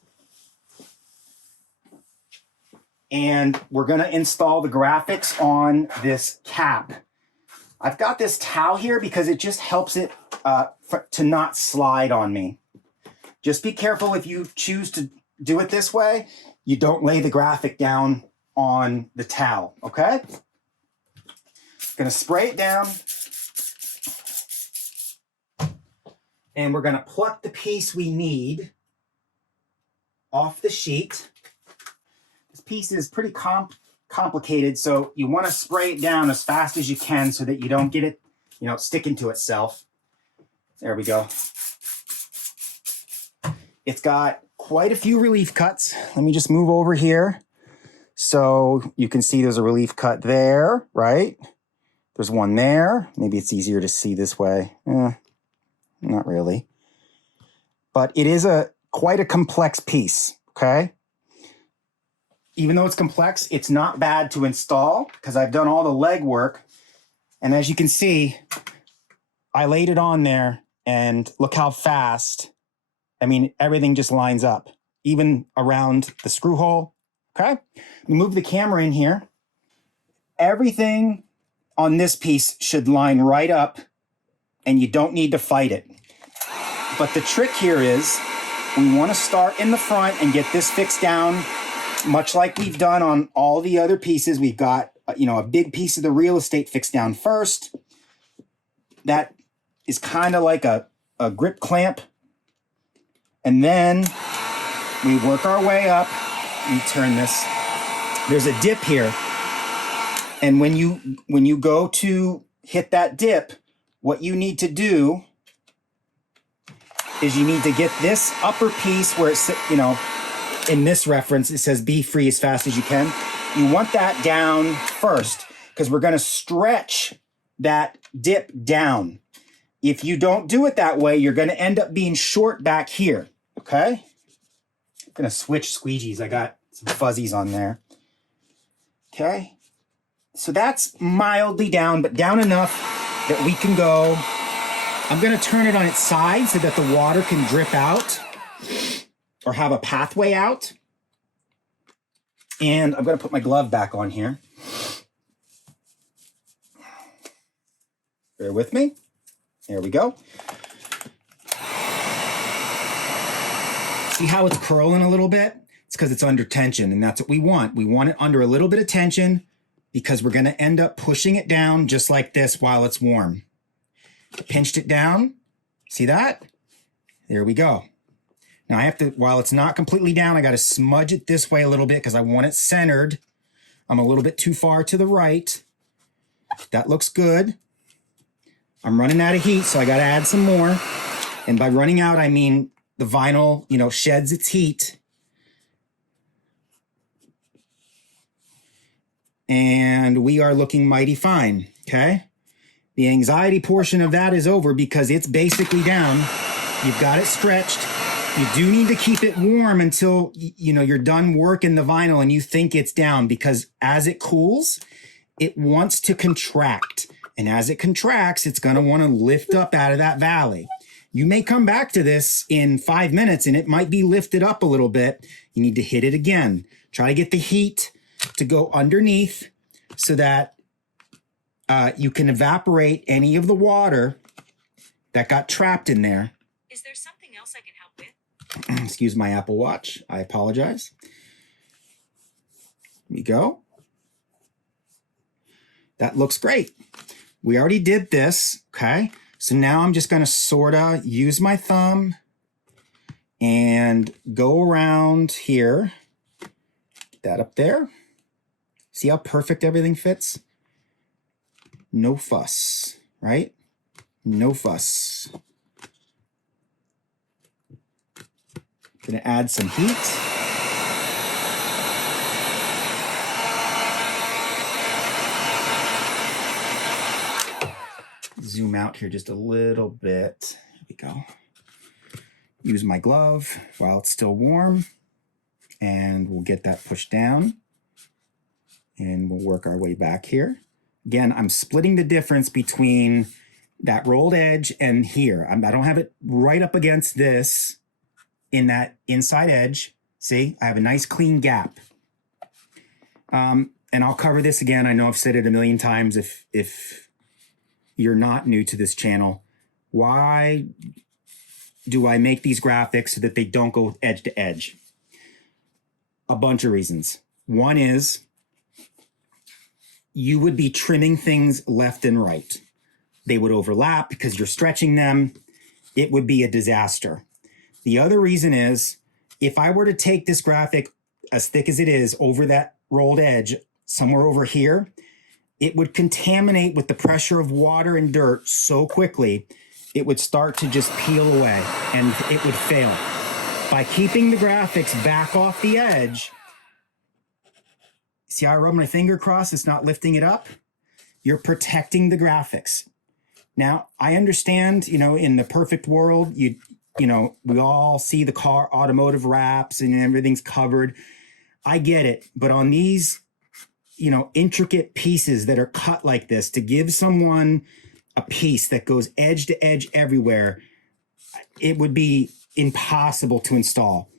And we're going to install the graphics on this cap. I've got this towel here because it just helps it to not slide on me. Just be careful if you choose to do it this way, you don't lay the graphic down on the towel, okay? Gonna spray it down. And we're gonna pluck the piece we need off the sheet. This piece is pretty complicated, so you want to spray it down as fast as you can so that you don't get it, you know, sticking to itself. There we go. It's got quite a few relief cuts. Let me just move over here. So you can see there's a relief cut there, right? There's one there. Maybe it's easier to see this way. Not really. But it is quite a complex piece, okay? Even though it's complex, it's not bad to install because I've done all the legwork. And as you can see, I laid it on there and look how fast. I mean, everything just lines up, even around the screw hole, okay? We move the camera in here. Everything on this piece should line right up and you don't need to fight it. But the trick here is we want to start in the front and get this fixed down, much like we've done on all the other pieces. We've got, you know, a big piece of the real estate fixed down first. That is kind of like a grip clamp. And then we work our way up. Let me turn this. There's a dip here. And when you go to hit that dip, what you need to do is you need to get this upper piece where it's, you know, in this reference, it says be free as fast as you can. You want that down first because we're going to stretch that dip down. If you don't do it that way, you're going to end up being short back here, okay? I'm going to switch squeegees. I got some fuzzies on there. Okay? So that's mildly down, but down enough that we can go. I'm going to turn it on its side so that the water can drip out or have a pathway out. And I'm going to put my glove back on here. Bear with me. There we go. See how it's curling a little bit? It's because it's under tension, and that's what we want. We want it under a little bit of tension because we're going to end up pushing it down just like this while it's warm. Pinched it down. See that? There we go. Now I have to, while it's not completely down, I got to smudge it this way a little bit because I want it centered. I'm a little bit too far to the right. That looks good. I'm running out of heat, so I got to add some more. And by running out, I mean the vinyl, you know, sheds its heat. And we are looking mighty fine, okay? The anxiety portion of that is over because it's basically down. You've got it stretched. You do need to keep it warm until, you know, you're done working the vinyl and you think it's down, because as it cools, it wants to contract. And as it contracts, it's going to want to lift up out of that valley. You may come back to this in 5 minutes and it might be lifted up a little bit. You need to hit it again. Try to get the heat to go underneath so that you can evaporate any of the water that got trapped in there. Is there something else I can help with? Excuse my Apple Watch. I apologize. Here we go. That looks great. We already did this, okay? So now I'm just going to sort of use my thumb and go around here. That up there. See how perfect everything fits? No fuss, right? No fuss. Gonna add some heat. Zoom out here just a little bit. Here we go. Use my glove while it's still warm, and we'll get that pushed down, and we'll work our way back here. Again, I'm splitting the difference between that rolled edge and here. I don't have it right up against this in that inside edge. See, I have a nice clean gap. And I'll cover this again. I know I've said it a million times if you're not new to this channel. Why do I make these graphics so that they don't go edge to edge? A bunch of reasons. One is you would be trimming things left and right. They would overlap because you're stretching them. It would be a disaster. The other reason is if I were to take this graphic as thick as it is over that rolled edge somewhere over here, it would contaminate with the pressure of water and dirt so quickly, it would start to just peel away and it would fail. By keeping the graphics back off the edge, see how I rub my finger across? It's not lifting it up. You're protecting the graphics. Now, I understand, you know, in the perfect world, you know, we all see the car automotive wraps and everything's covered. I get it. But on these, you know, intricate pieces that are cut like this, to give someone a piece that goes edge to edge everywhere, it would be impossible to install.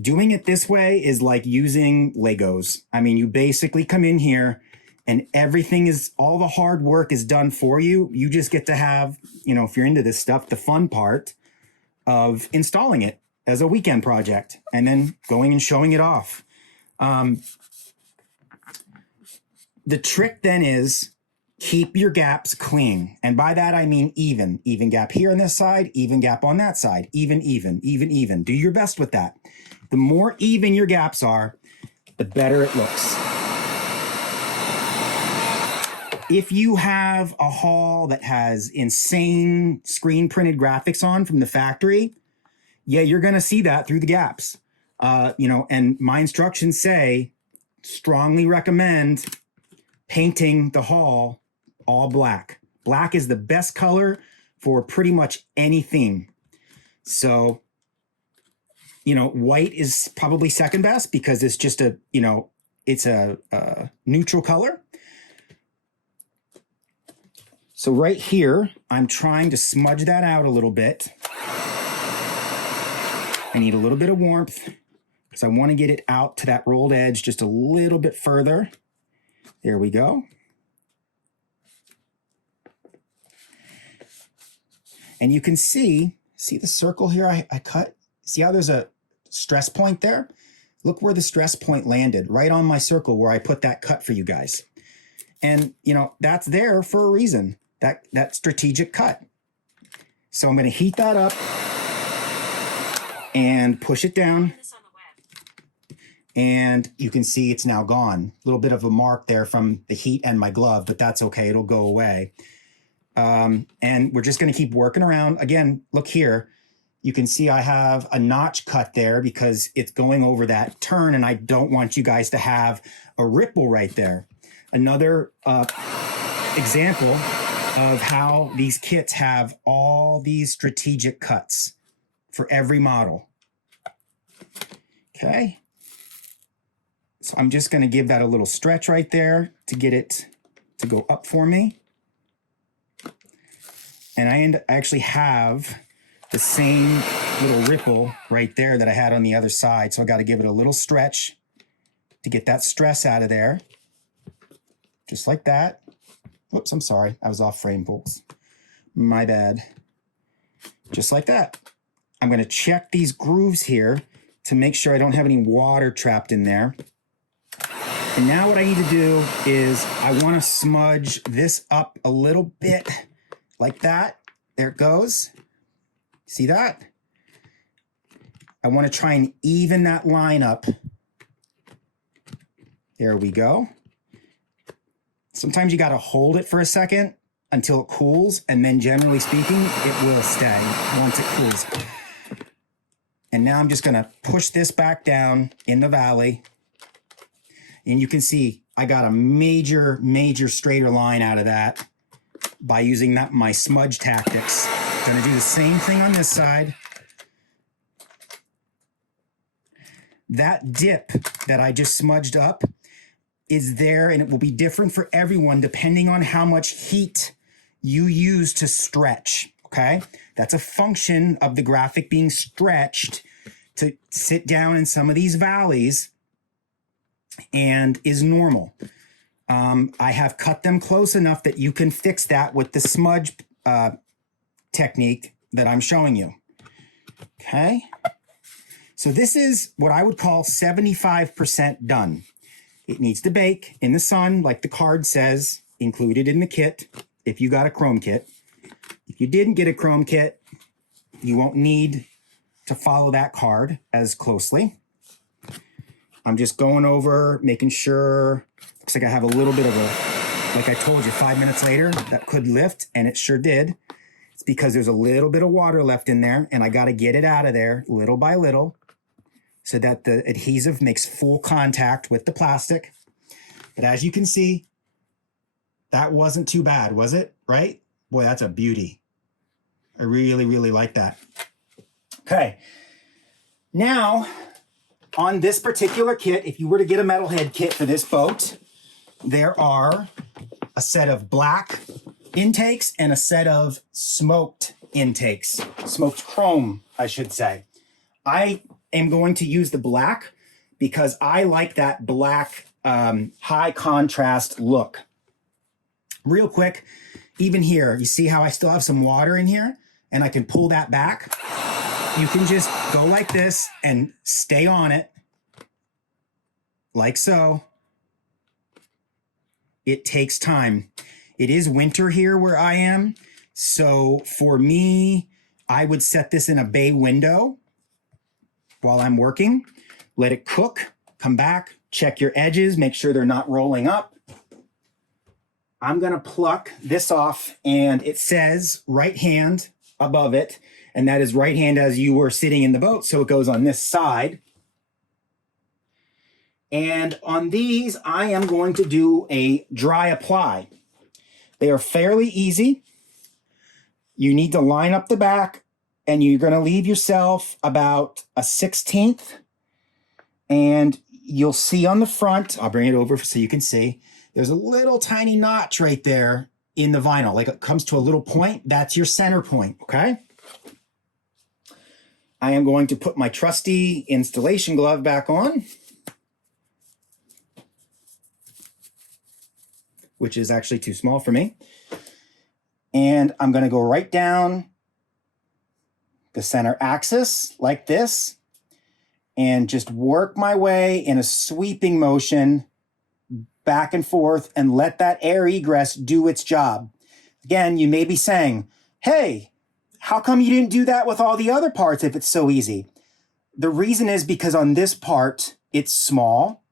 Doing it this way is like using Legos. I mean, you basically come in here and everything is, all the hard work is done for you. You just get to have, you know, if you're into this stuff, the fun part of installing it as a weekend project and then going and showing it off. The trick then is keep your gaps clean. And by that, I mean even. Even gap here on this side, even gap on that side, even. Do your best with that. The more even your gaps are, the better it looks. if you have a hall that has insane screen printed graphics on from the factory, yeah, you're going to see that through the gaps. And my instructions say, strongly recommend painting the hall all black. Black is the best color for pretty much any theme. So, white is probably second best because it's just it's a neutral color. So right here, I'm trying to smudge that out a little bit. I need a little bit of warmth because I want to get it out to that rolled edge just a little bit further. There we go. And you can see the circle here I cut? See how there's a stress point there? Look where the stress point landed, right on my circle where I put that cut for you guys. And, that's there for a reason, that strategic cut. So I'm going to heat that up and push it down. And you can see it's now gone. A little bit of a mark there from the heat and my glove, but that's okay. It'll go away. And we're just going to keep working around. Again, look here. You can see I have a notch cut there because it's going over that turn, and I don't want you guys to have a ripple right there. Another example of how these kits have all these strategic cuts for every model. Okay. So I'm just going to give that a little stretch right there to get it to go up for me. And I actually have the same little ripple right there that I had on the other side. So I got to give it a little stretch to get that stress out of there. Just like that. Whoops, I'm sorry. I was off frame, folks. My bad. Just like that. I'm going to check these grooves here to make sure I don't have any water trapped in there. And now what I need to do is I want to smudge this up a little bit like that. There it goes. See that? I want to try and even that line up. There we go. Sometimes you got to hold it for a second until it cools, and then generally speaking, it will stay once it cools. And now I'm just going to push this back down in the valley. And you can see I got a major straighter line out of that by using my smudge tactics. Going to do the same thing on this side. That dip that I just smudged up is there, and it will be different for everyone depending on how much heat you use to stretch, okay? That's a function of the graphic being stretched to sit down in some of these valleys and is normal. I have cut them close enough that you can fix that with the smudge technique that I'm showing you. Okay. So this is what I would call 75% done. It needs to bake in the sun, like the card says, included in the kit, if you got a chrome kit. If you didn't get a chrome kit, you won't need to follow that card as closely. I'm just going over, making sure. Looks like I have a little bit of like I told you, 5 minutes later, that could lift, and it sure did. It's because there's a little bit of water left in there, and I got to get it out of there little by little so that the adhesive makes full contact with the plastic. But as you can see, that wasn't too bad, was it? Right? Boy, that's a beauty. I really like that. Okay. Now, on this particular kit, if you were to get a metalhead kit for this boat, there are a set of black intakes and a set of smoked intakes. Smoked chrome, I should say. I am going to use the black because I like that black high contrast look. Real quick, even here, you see how I still have some water in here and I can pull that back? You can just go like this and stay on it like so. It takes time. It is winter here where I am. So for me, I would set this in a bay window while I'm working. Let it cook, come back, check your edges, make sure they're not rolling up. I'm gonna pluck this off, and it says right hand above it, and that is right hand as you were sitting in the boat, so it goes on this side. And on these, I am going to do a dry apply. They are fairly easy. You need to line up the back, and you're going to leave yourself about a 1/16. And you'll see on the front, I'll bring it over so you can see, there's a little tiny notch right there in the vinyl. Like it comes to a little point. That's your center point, okay? I am going to put my trusty installation glove back on, which is actually too small for me. And I'm going to go right down the center axis like this and just work my way in a sweeping motion back and forth and let that air egress do its job. Again, you may be saying, hey, how come you didn't do that with all the other parts if it's so easy? The reason is because on this part, it's small.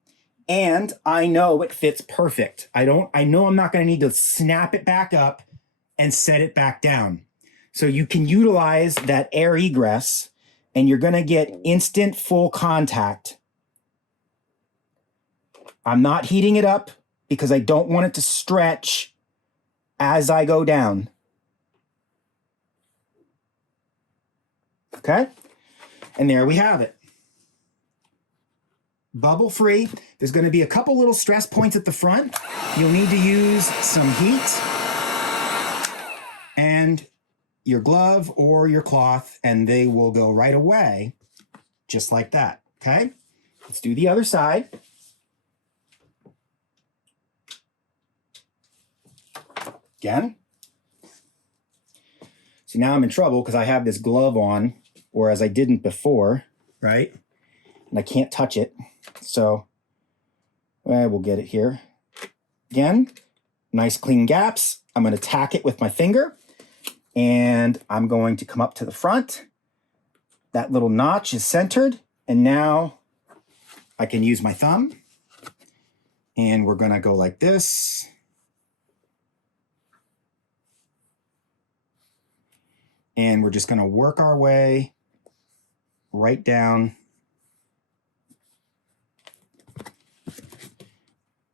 And I know it fits perfect. I know I'm not going to need to snap it back up and set it back down. So you can utilize that air egress and you're going to get instant full contact. I'm not heating it up because I don't want it to stretch as I go down. Okay? And there we have it. Bubble free. There's going to be a couple little stress points at the front. You'll need to use some heat and your glove or your cloth, and they will go right away just like that. Okay? Let's do the other side. Again. So now I'm in trouble because I have this glove on, whereas I didn't before, right? And I can't touch it. So we'll get it here. Again, nice clean gaps. I'm going to tack it with my finger. And I'm going to come up to the front. That little notch is centered. And now I can use my thumb. And we're going to go like this. And we're just going to work our way right down.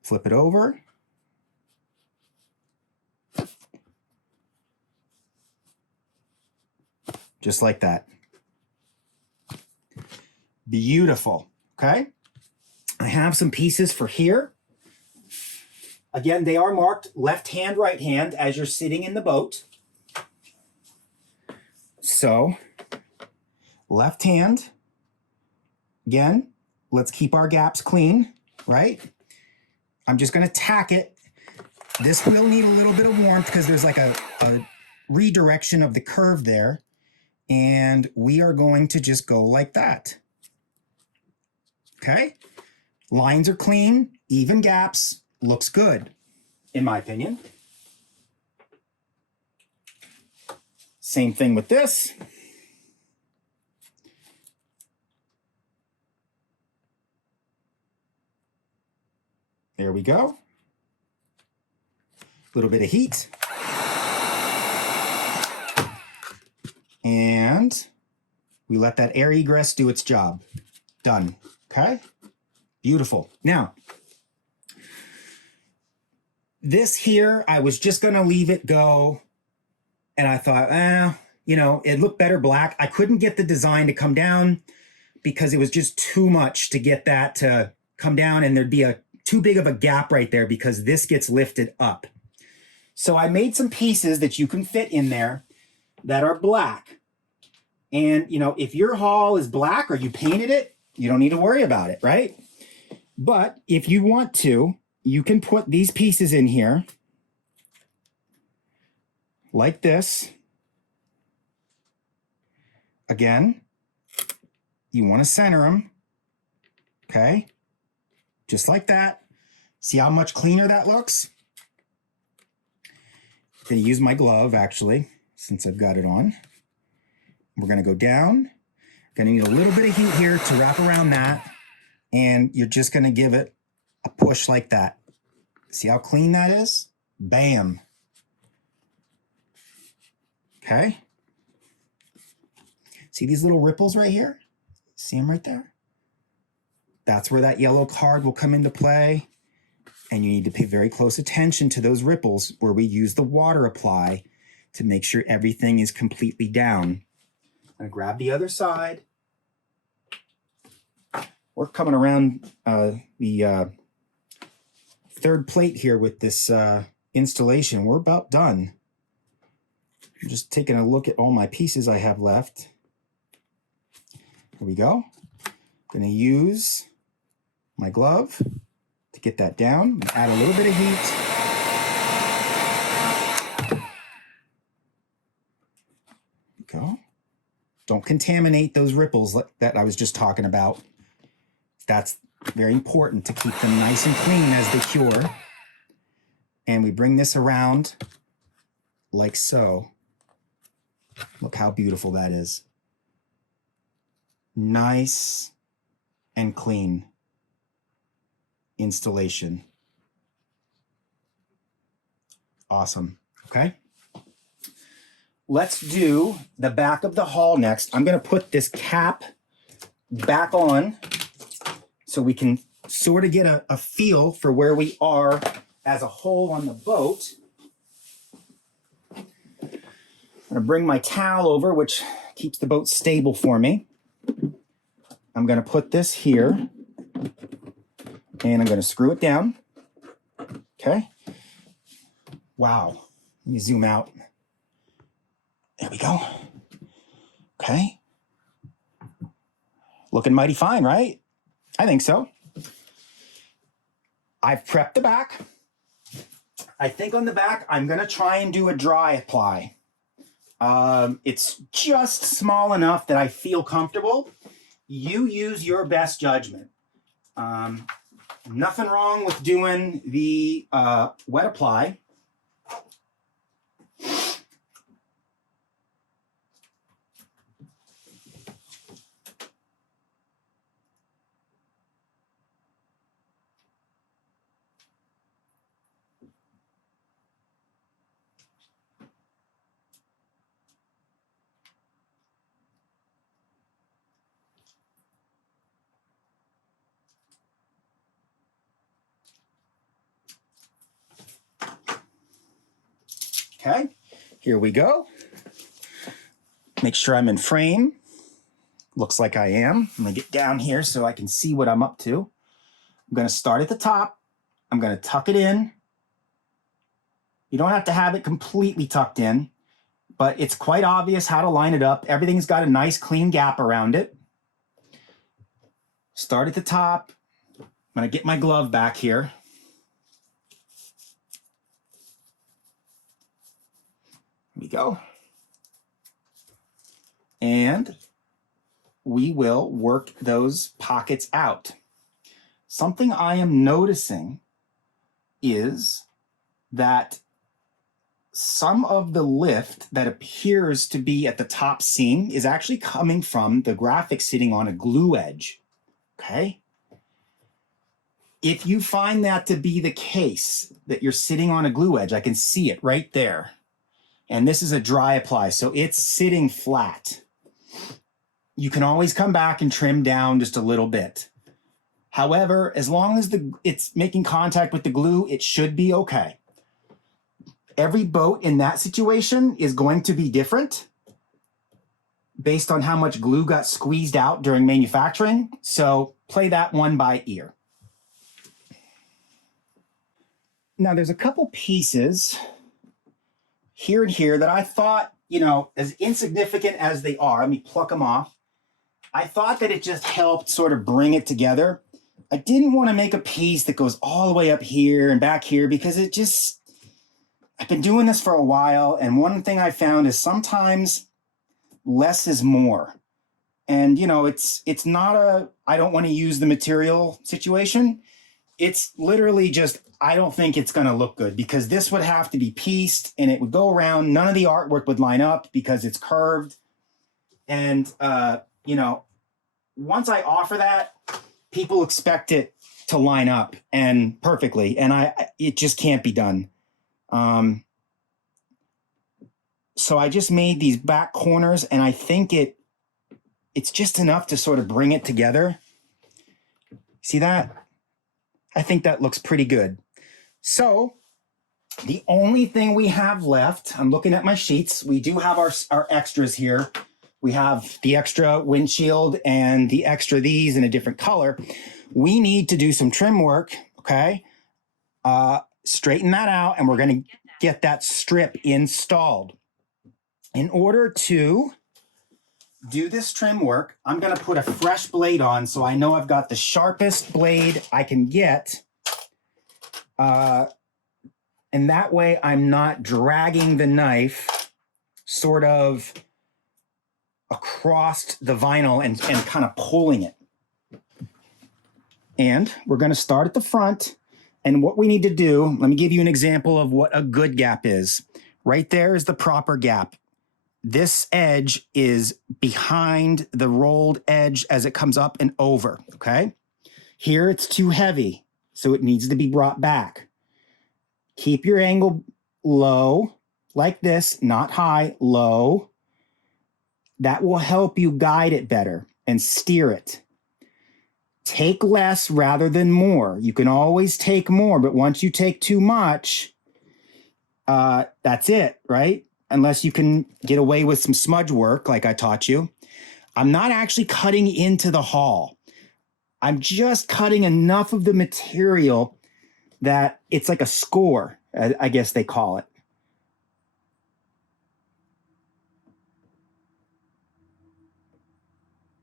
Flip it over. Just like that. Beautiful. Okay. I have some pieces for here. Again, they are marked left hand, right hand as you're sitting in the boat. So, left hand. Again, let's keep our gaps clean, right? I'm just going to tack it. This will need a little bit of warmth because there's like a redirection of the curve there. And we are going to just go like that. Okay? Lines are clean, even gaps, looks good, in my opinion. Same thing with this. There we go. A little bit of heat. And we let that air egress do its job. Done. Okay? Beautiful. Now, this here, I was just going to leave it go. And I thought, it looked better black. I couldn't get the design to come down because it was just too much to get that to come down. And there'd be too big of a gap right there because this gets lifted up. So I made some pieces that you can fit in there that are black. And, if your hull is black or you painted it, you don't need to worry about it, right? But if you want to, you can put these pieces in here like this. Again, you want to center them, okay? Just like that. See how much cleaner that looks? I'm going to use my glove, actually, since I've got it on. We're going to go down. Going to need a little bit of heat here to wrap around that. And you're just going to give it a push like that. See how clean that is? Bam. Okay. See these little ripples right here? See them right there? That's where that yellow card will come into play. And you need to pay very close attention to those ripples where we use the water apply to make sure everything is completely down. I'm gonna grab the other side. We're coming around the third plate here with this installation. We're about done. I'm just taking a look at all my pieces I have left. Here we go. Gonna use my glove to get that down. Add a little bit of heat. Go. Don't contaminate those ripples that I was just talking about. That's very important to keep them nice and clean as they cure. And we bring this around like so. Look how beautiful that is. Nice and clean installation. Awesome. Okay. Let's do the back of the hull next. I'm going to put this cap back on so we can sort of get a feel for where we are as a whole on the boat. I'm going to bring my towel over, which keeps the boat stable for me. I'm going to put this here and I'm going to screw it down. Okay. Wow. Let me zoom out. There we go. Okay. Looking mighty fine, right? I think so. I've prepped the back. I think on the back, I'm going to try and do a dry apply. It's just small enough that I feel comfortable. You use your best judgment. Nothing wrong with doing the wet apply. Okay, here we go. Make sure I'm in frame. Looks like I am. I'm gonna get down here so I can see what I'm up to. I'm gonna start at the top. I'm gonna tuck it in. You don't have to have it completely tucked in, but it's quite obvious how to line it up. Everything's got a nice clean gap around it. Start at the top. I'm gonna get my glove back here. Here we go. And we will work those pockets out. Something I am noticing is that some of the lift that appears to be at the top seam is actually coming from the graphic sitting on a glue edge. Okay? If you find that to be the case, that you're sitting on a glue edge, I can see it right there. And this is a dry apply, so it's sitting flat. You can always come back and trim down just a little bit. However, as long as it's making contact with the glue, it should be okay. Every boat in that situation is going to be different based on how much glue got squeezed out during manufacturing. So play that one by ear. Now there's a couple pieces here and here that I thought, you know, as insignificant as they are, let me pluck them off. I thought that it just helped sort of bring it together. I didn't want to make a piece that goes all the way up here and back here because it just, I've been doing this for a while. And one thing I found is sometimes less is more. And, you know, it's not a, I don't want to use the material situation. It's literally just, I don't think it's going to look good because this would have to be pieced and it would go around. None of the artwork would line up because it's curved. And, you know, once I offer that, people expect it to line up and perfectly. And it just can't be done. So I just made these back corners, and I think it's just enough to sort of bring it together. See that? I think that looks pretty good. So the only thing we have left, I'm looking at my sheets. We do have our extras here. We have the extra windshield and the extra these in a different color. We need to do some trim work, okay? Straighten that out, and we're going to get that strip installed. In order to do this trim work, I'm going to put a fresh blade on so I know I've got the sharpest blade I can get. And that way I'm not dragging the knife sort of across the vinyl and kind of pulling it. And we're going to start at the front. And what we need to do, let me give you an example of what a good gap is. Right there is the proper gap. This edge is behind the rolled edge as it comes up and over, okay? Here it's too heavy, so it needs to be brought back. Keep your angle low, like this, not high, low. That will help you guide it better and steer it. Take less rather than more. You can always take more, but once you take too much, that's it, right? Unless you can get away with some smudge work like I taught you. I'm not actually cutting into the hull. I'm just cutting enough of the material that it's like a score, I guess they call it.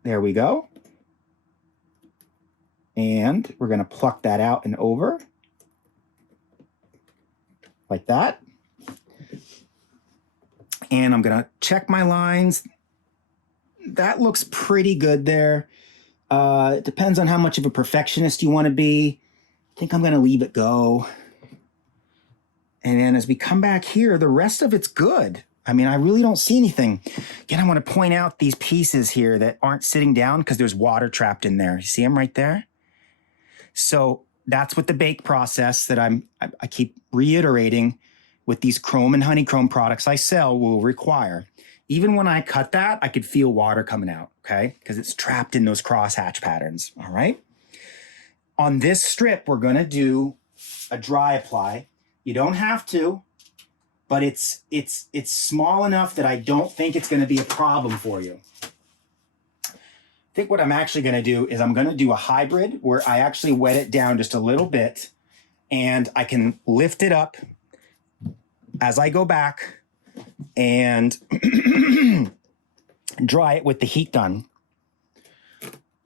There we go. And we're going to pluck that out and over like that. And I'm going to check my lines. That looks pretty good there. It depends on how much of a perfectionist you want to be. I think I'm going to leave it go. And then as we come back here, the rest of it's good. I mean, I really don't see anything. Again, I want to point out these pieces here that aren't sitting down because there's water trapped in there. You see them right there? So that's what the bake process that I keep reiterating with these chrome and honeycomb products I sell will require. Even when I cut that, I could feel water coming out, okay? Because it's trapped in those crosshatch patterns, all right? On this strip, we're gonna do a dry apply. You don't have to, but it's small enough that I don't think it's gonna be a problem for you. I think what I'm actually gonna do is I'm gonna do a hybrid where I actually wet it down just a little bit and I can lift it up as I go back and dry it with the heat gun.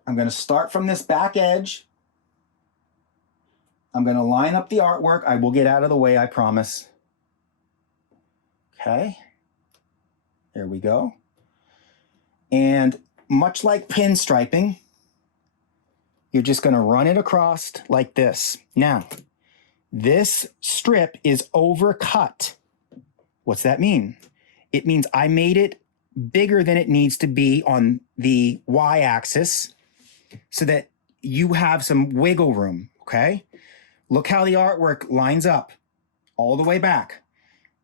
I'm going to start from this back edge. I'm going to line up the artwork. I will get out of the way, I promise. Okay. There we go. And much like pinstriping, you're just going to run it across like this. Now, this strip is overcut. What's that mean? It means I made it bigger than it needs to be on the y-axis so that you have some wiggle room, okay? Look how the artwork lines up all the way back.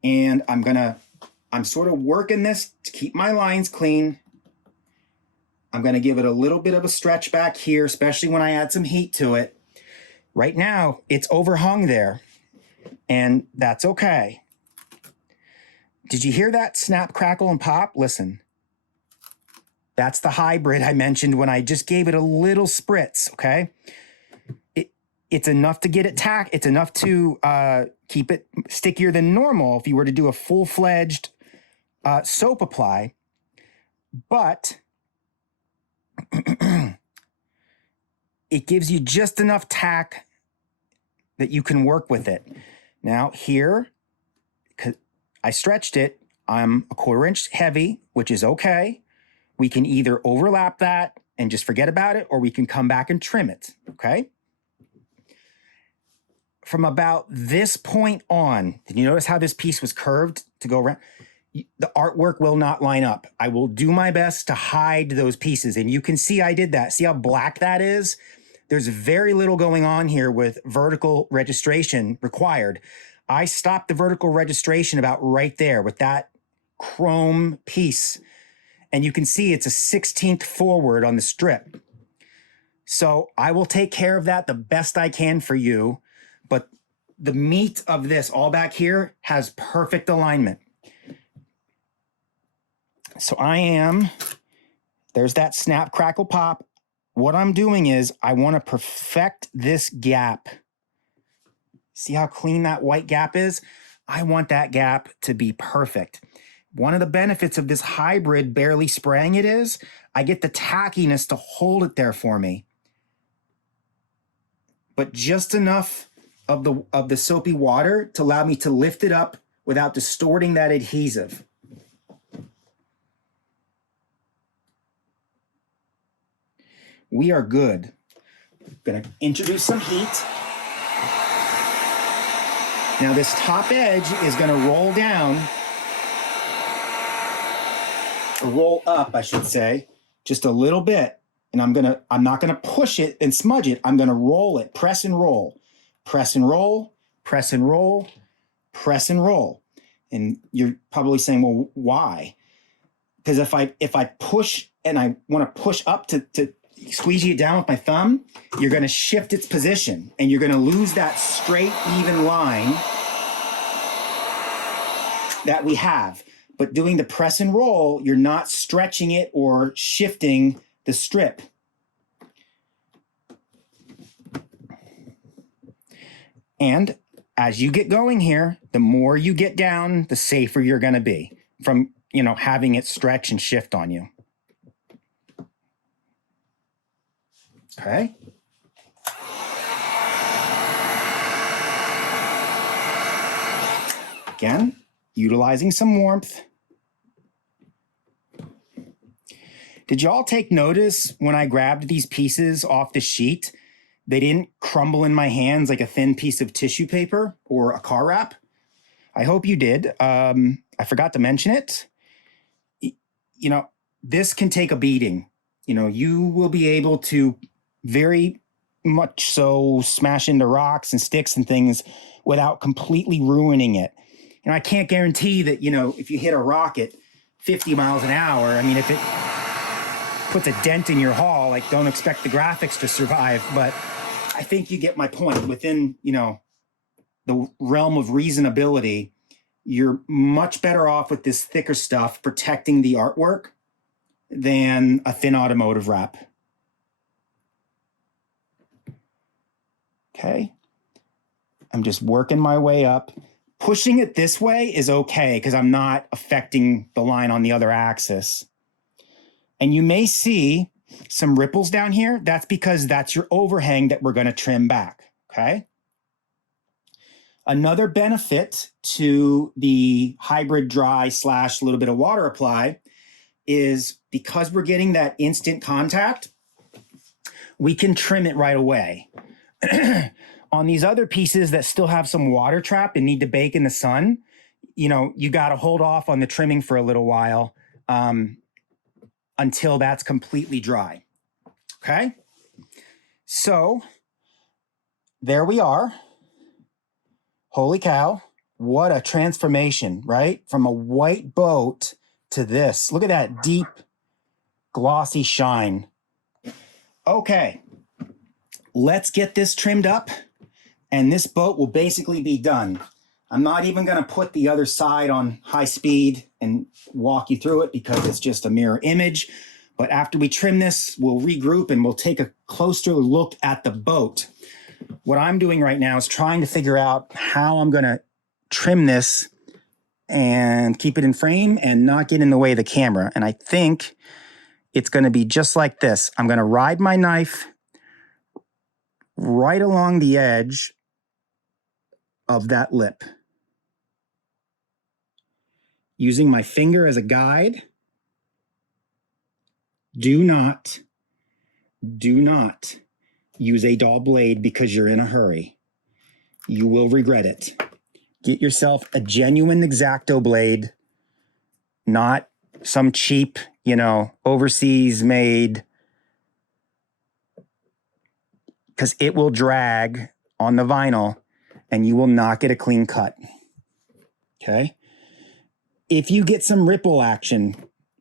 And I'm sort of working this to keep my lines clean. I'm gonna give it a little bit of a stretch back here, especially when I add some heat to it. Right now, it's overhung there, and that's okay. Did you hear that snap, crackle, and pop? Listen. That's the hybrid I mentioned when I just gave it a little spritz, okay? It's enough to get it tack. It's enough to keep it stickier than normal if you were to do a full-fledged soap apply. But it gives you just enough tack that you can work with it. Now here, I stretched it. I'm a 1/4 inch heavy, which is okay. We can either overlap that and just forget about it, or we can come back and trim it, okay? From about this point on, did you notice how this piece was curved to go around? The artwork will not line up. I will do my best to hide those pieces, and you can see I did that. See how black that is? There's very little going on here with vertical registration required. I stopped the vertical registration about right there with that chrome piece. And you can see it's a 16th forward on the strip. So I will take care of that the best I can for you. But the meat of this all back here has perfect alignment. So there's that snap, crackle, pop. What I'm doing is I want to perfect this gap. See how clean that white gap is? I want that gap to be perfect. One of the benefits of this hybrid barely spraying it is I get the tackiness to hold it there for me. But just enough of the soapy water to allow me to lift it up without distorting that adhesive. We are good. I'm gonna introduce some heat. Now this top edge is gonna roll down, or roll up, I should say, just a little bit. And I'm not gonna push it and smudge it. I'm gonna roll it, press and roll, press and roll, press and roll, press and roll. And you're probably saying, well, why? Because if I push and I want to push up to squeegee it down with my thumb, you're going to shift its position and you're going to lose that straight, even line that we have. But doing the press and roll, you're not stretching it or shifting the strip. And as you get going here, the more you get down, the safer you're going to be from, having it stretch and shift on you. Okay. Again, utilizing some warmth. Did y'all take notice when I grabbed these pieces off the sheet? They didn't crumble in my hands like a thin piece of tissue paper or a car wrap. I hope you did. I forgot to mention it. This can take a beating. You will be able to very much so smash into rocks and sticks and things without completely ruining it. I can't guarantee that, if you hit a rock at 50 miles an hour, if it puts a dent in your hull, don't expect the graphics to survive. But I think you get my point. Within, the realm of reasonability, you're much better off with this thicker stuff protecting the artwork than a thin automotive wrap. Okay. I'm just working my way up. Pushing it this way is okay because I'm not affecting the line on the other axis. And you may see some ripples down here. That's because that's your overhang that we're going to trim back. Okay. Another benefit to the hybrid dry / a little bit of water apply is because we're getting that instant contact, we can trim it right away. On these other pieces that still have some water trapped and need to bake in the sun, you got to hold off on the trimming for a little while until that's completely dry. Okay. So there we are. Holy cow. What a transformation, right? From a white boat to this. Look at that deep, glossy shine. Okay. Let's get this trimmed up and this boat will basically be done. I'm not even going to put the other side on high speed and walk you through it because it's just a mirror image. But after we trim this, we'll regroup and we'll take a closer look at the boat. What I'm doing right now is trying to figure out how I'm going to trim this and keep it in frame and not get in the way of the camera. And I think it's going to be just like this. I'm going to ride my knife right along the edge of that lip, using my finger as a guide. Do not use a dull blade because you're in a hurry. You will regret it. Get yourself a genuine X-Acto blade, not some cheap, overseas made, because it will drag on the vinyl and you will not get a clean cut. Okay? If you get some ripple action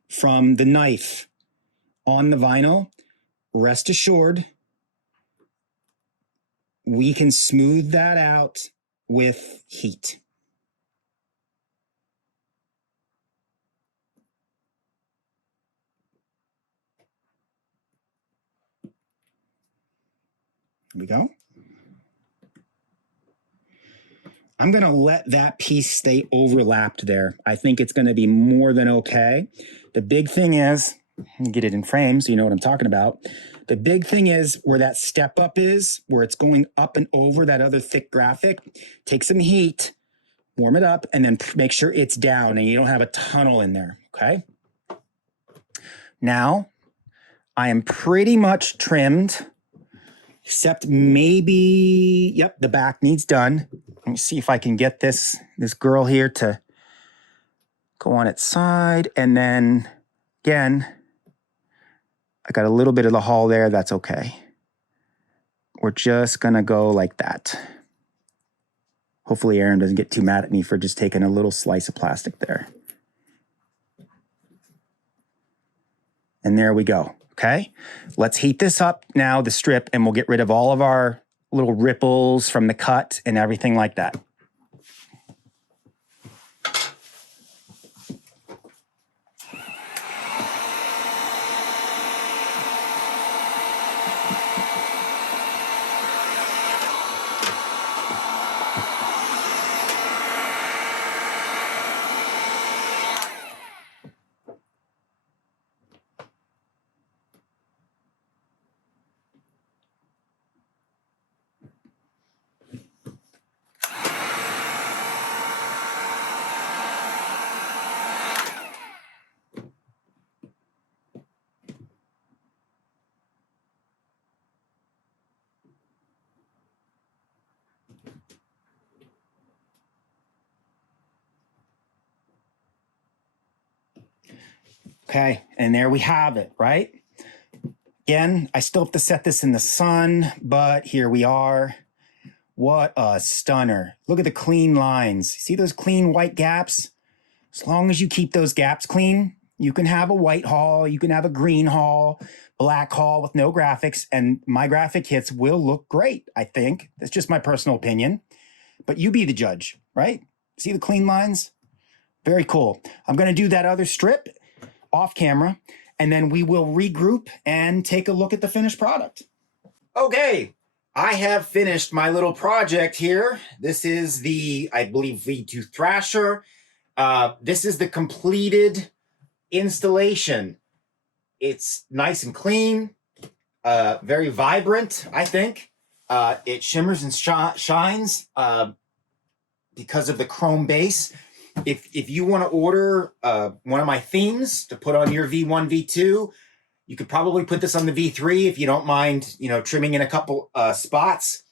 from the knife on the vinyl, rest assured, we can smooth that out with heat. Here we go. I'm going to let that piece stay overlapped there. I think it's going to be more than okay. The big thing is, get it in frame so you know what I'm talking about. The big thing is where that step up is, where it's going up and over that other thick graphic. Take some heat, warm it up, and then make sure it's down and you don't have a tunnel in there, okay? Now, I am pretty much trimmed, except maybe, yep, the back needs done. Let me see if I can get this girl here to go on its side. And then, again, I got a little bit of the hull there. That's okay. We're just going to go like that. Hopefully Aaron doesn't get too mad at me for just taking a little slice of plastic there. And there we go. Okay, let's heat this up now, the strip, and we'll get rid of all of our little ripples from the cut and everything like that. Okay, and there we have it, right? Again, I still have to set this in the sun, but here we are. What a stunner. Look at the clean lines. See those clean white gaps? As long as you keep those gaps clean, you can have a white hull, you can have a green hull, black hull with no graphics, and my graphic hits will look great, I think. That's just my personal opinion. But you be the judge, right? See the clean lines? Very cool. I'm going to do that other strip off camera, and then we will regroup and take a look at the finished product. Okay, I have finished my little project here. This is the, I believe, V2 Thrasher. This is the completed installation. It's nice and clean, very vibrant, I think. It shimmers and shines because of the chrome base. If you want to order one of my themes to put on your V1, V2, you could probably put this on the V3 if you don't mind, trimming in a couple spots.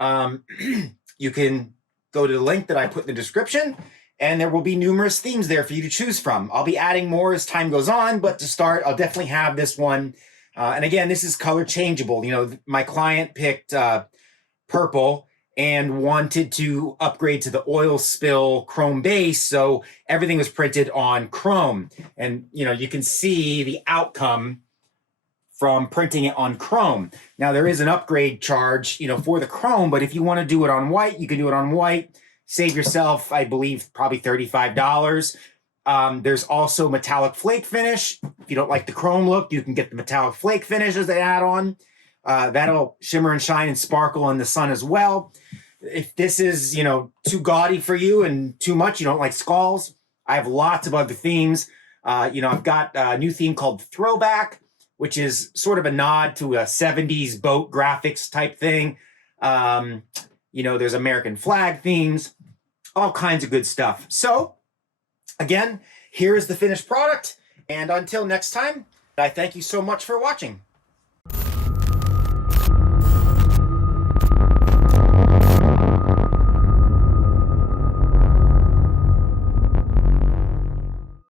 You can go to the link that I put in the description, and there will be numerous themes there for you to choose from. I'll be adding more as time goes on, but to start, I'll definitely have this one. And again, this is color changeable. My client picked purple and wanted to upgrade to the oil spill chrome base, so everything was printed on chrome. And you can see the outcome from printing it on chrome. Now there is an upgrade charge, for the chrome, but if you want to do it on white, you can do it on white. Save yourself, I believe, probably $35. There's also metallic flake finish. If you don't like the chrome look, you can get the metallic flake finish as an add-on. That'll shimmer and shine and sparkle in the sun as well. If this is, too gaudy for you and too much, you don't like skulls, I have lots of other themes. I've got a new theme called Throwback, which is sort of a nod to a 70s boat graphics type thing. There's American flag themes, all kinds of good stuff. So, again, here is the finished product. And until next time, I thank you so much for watching.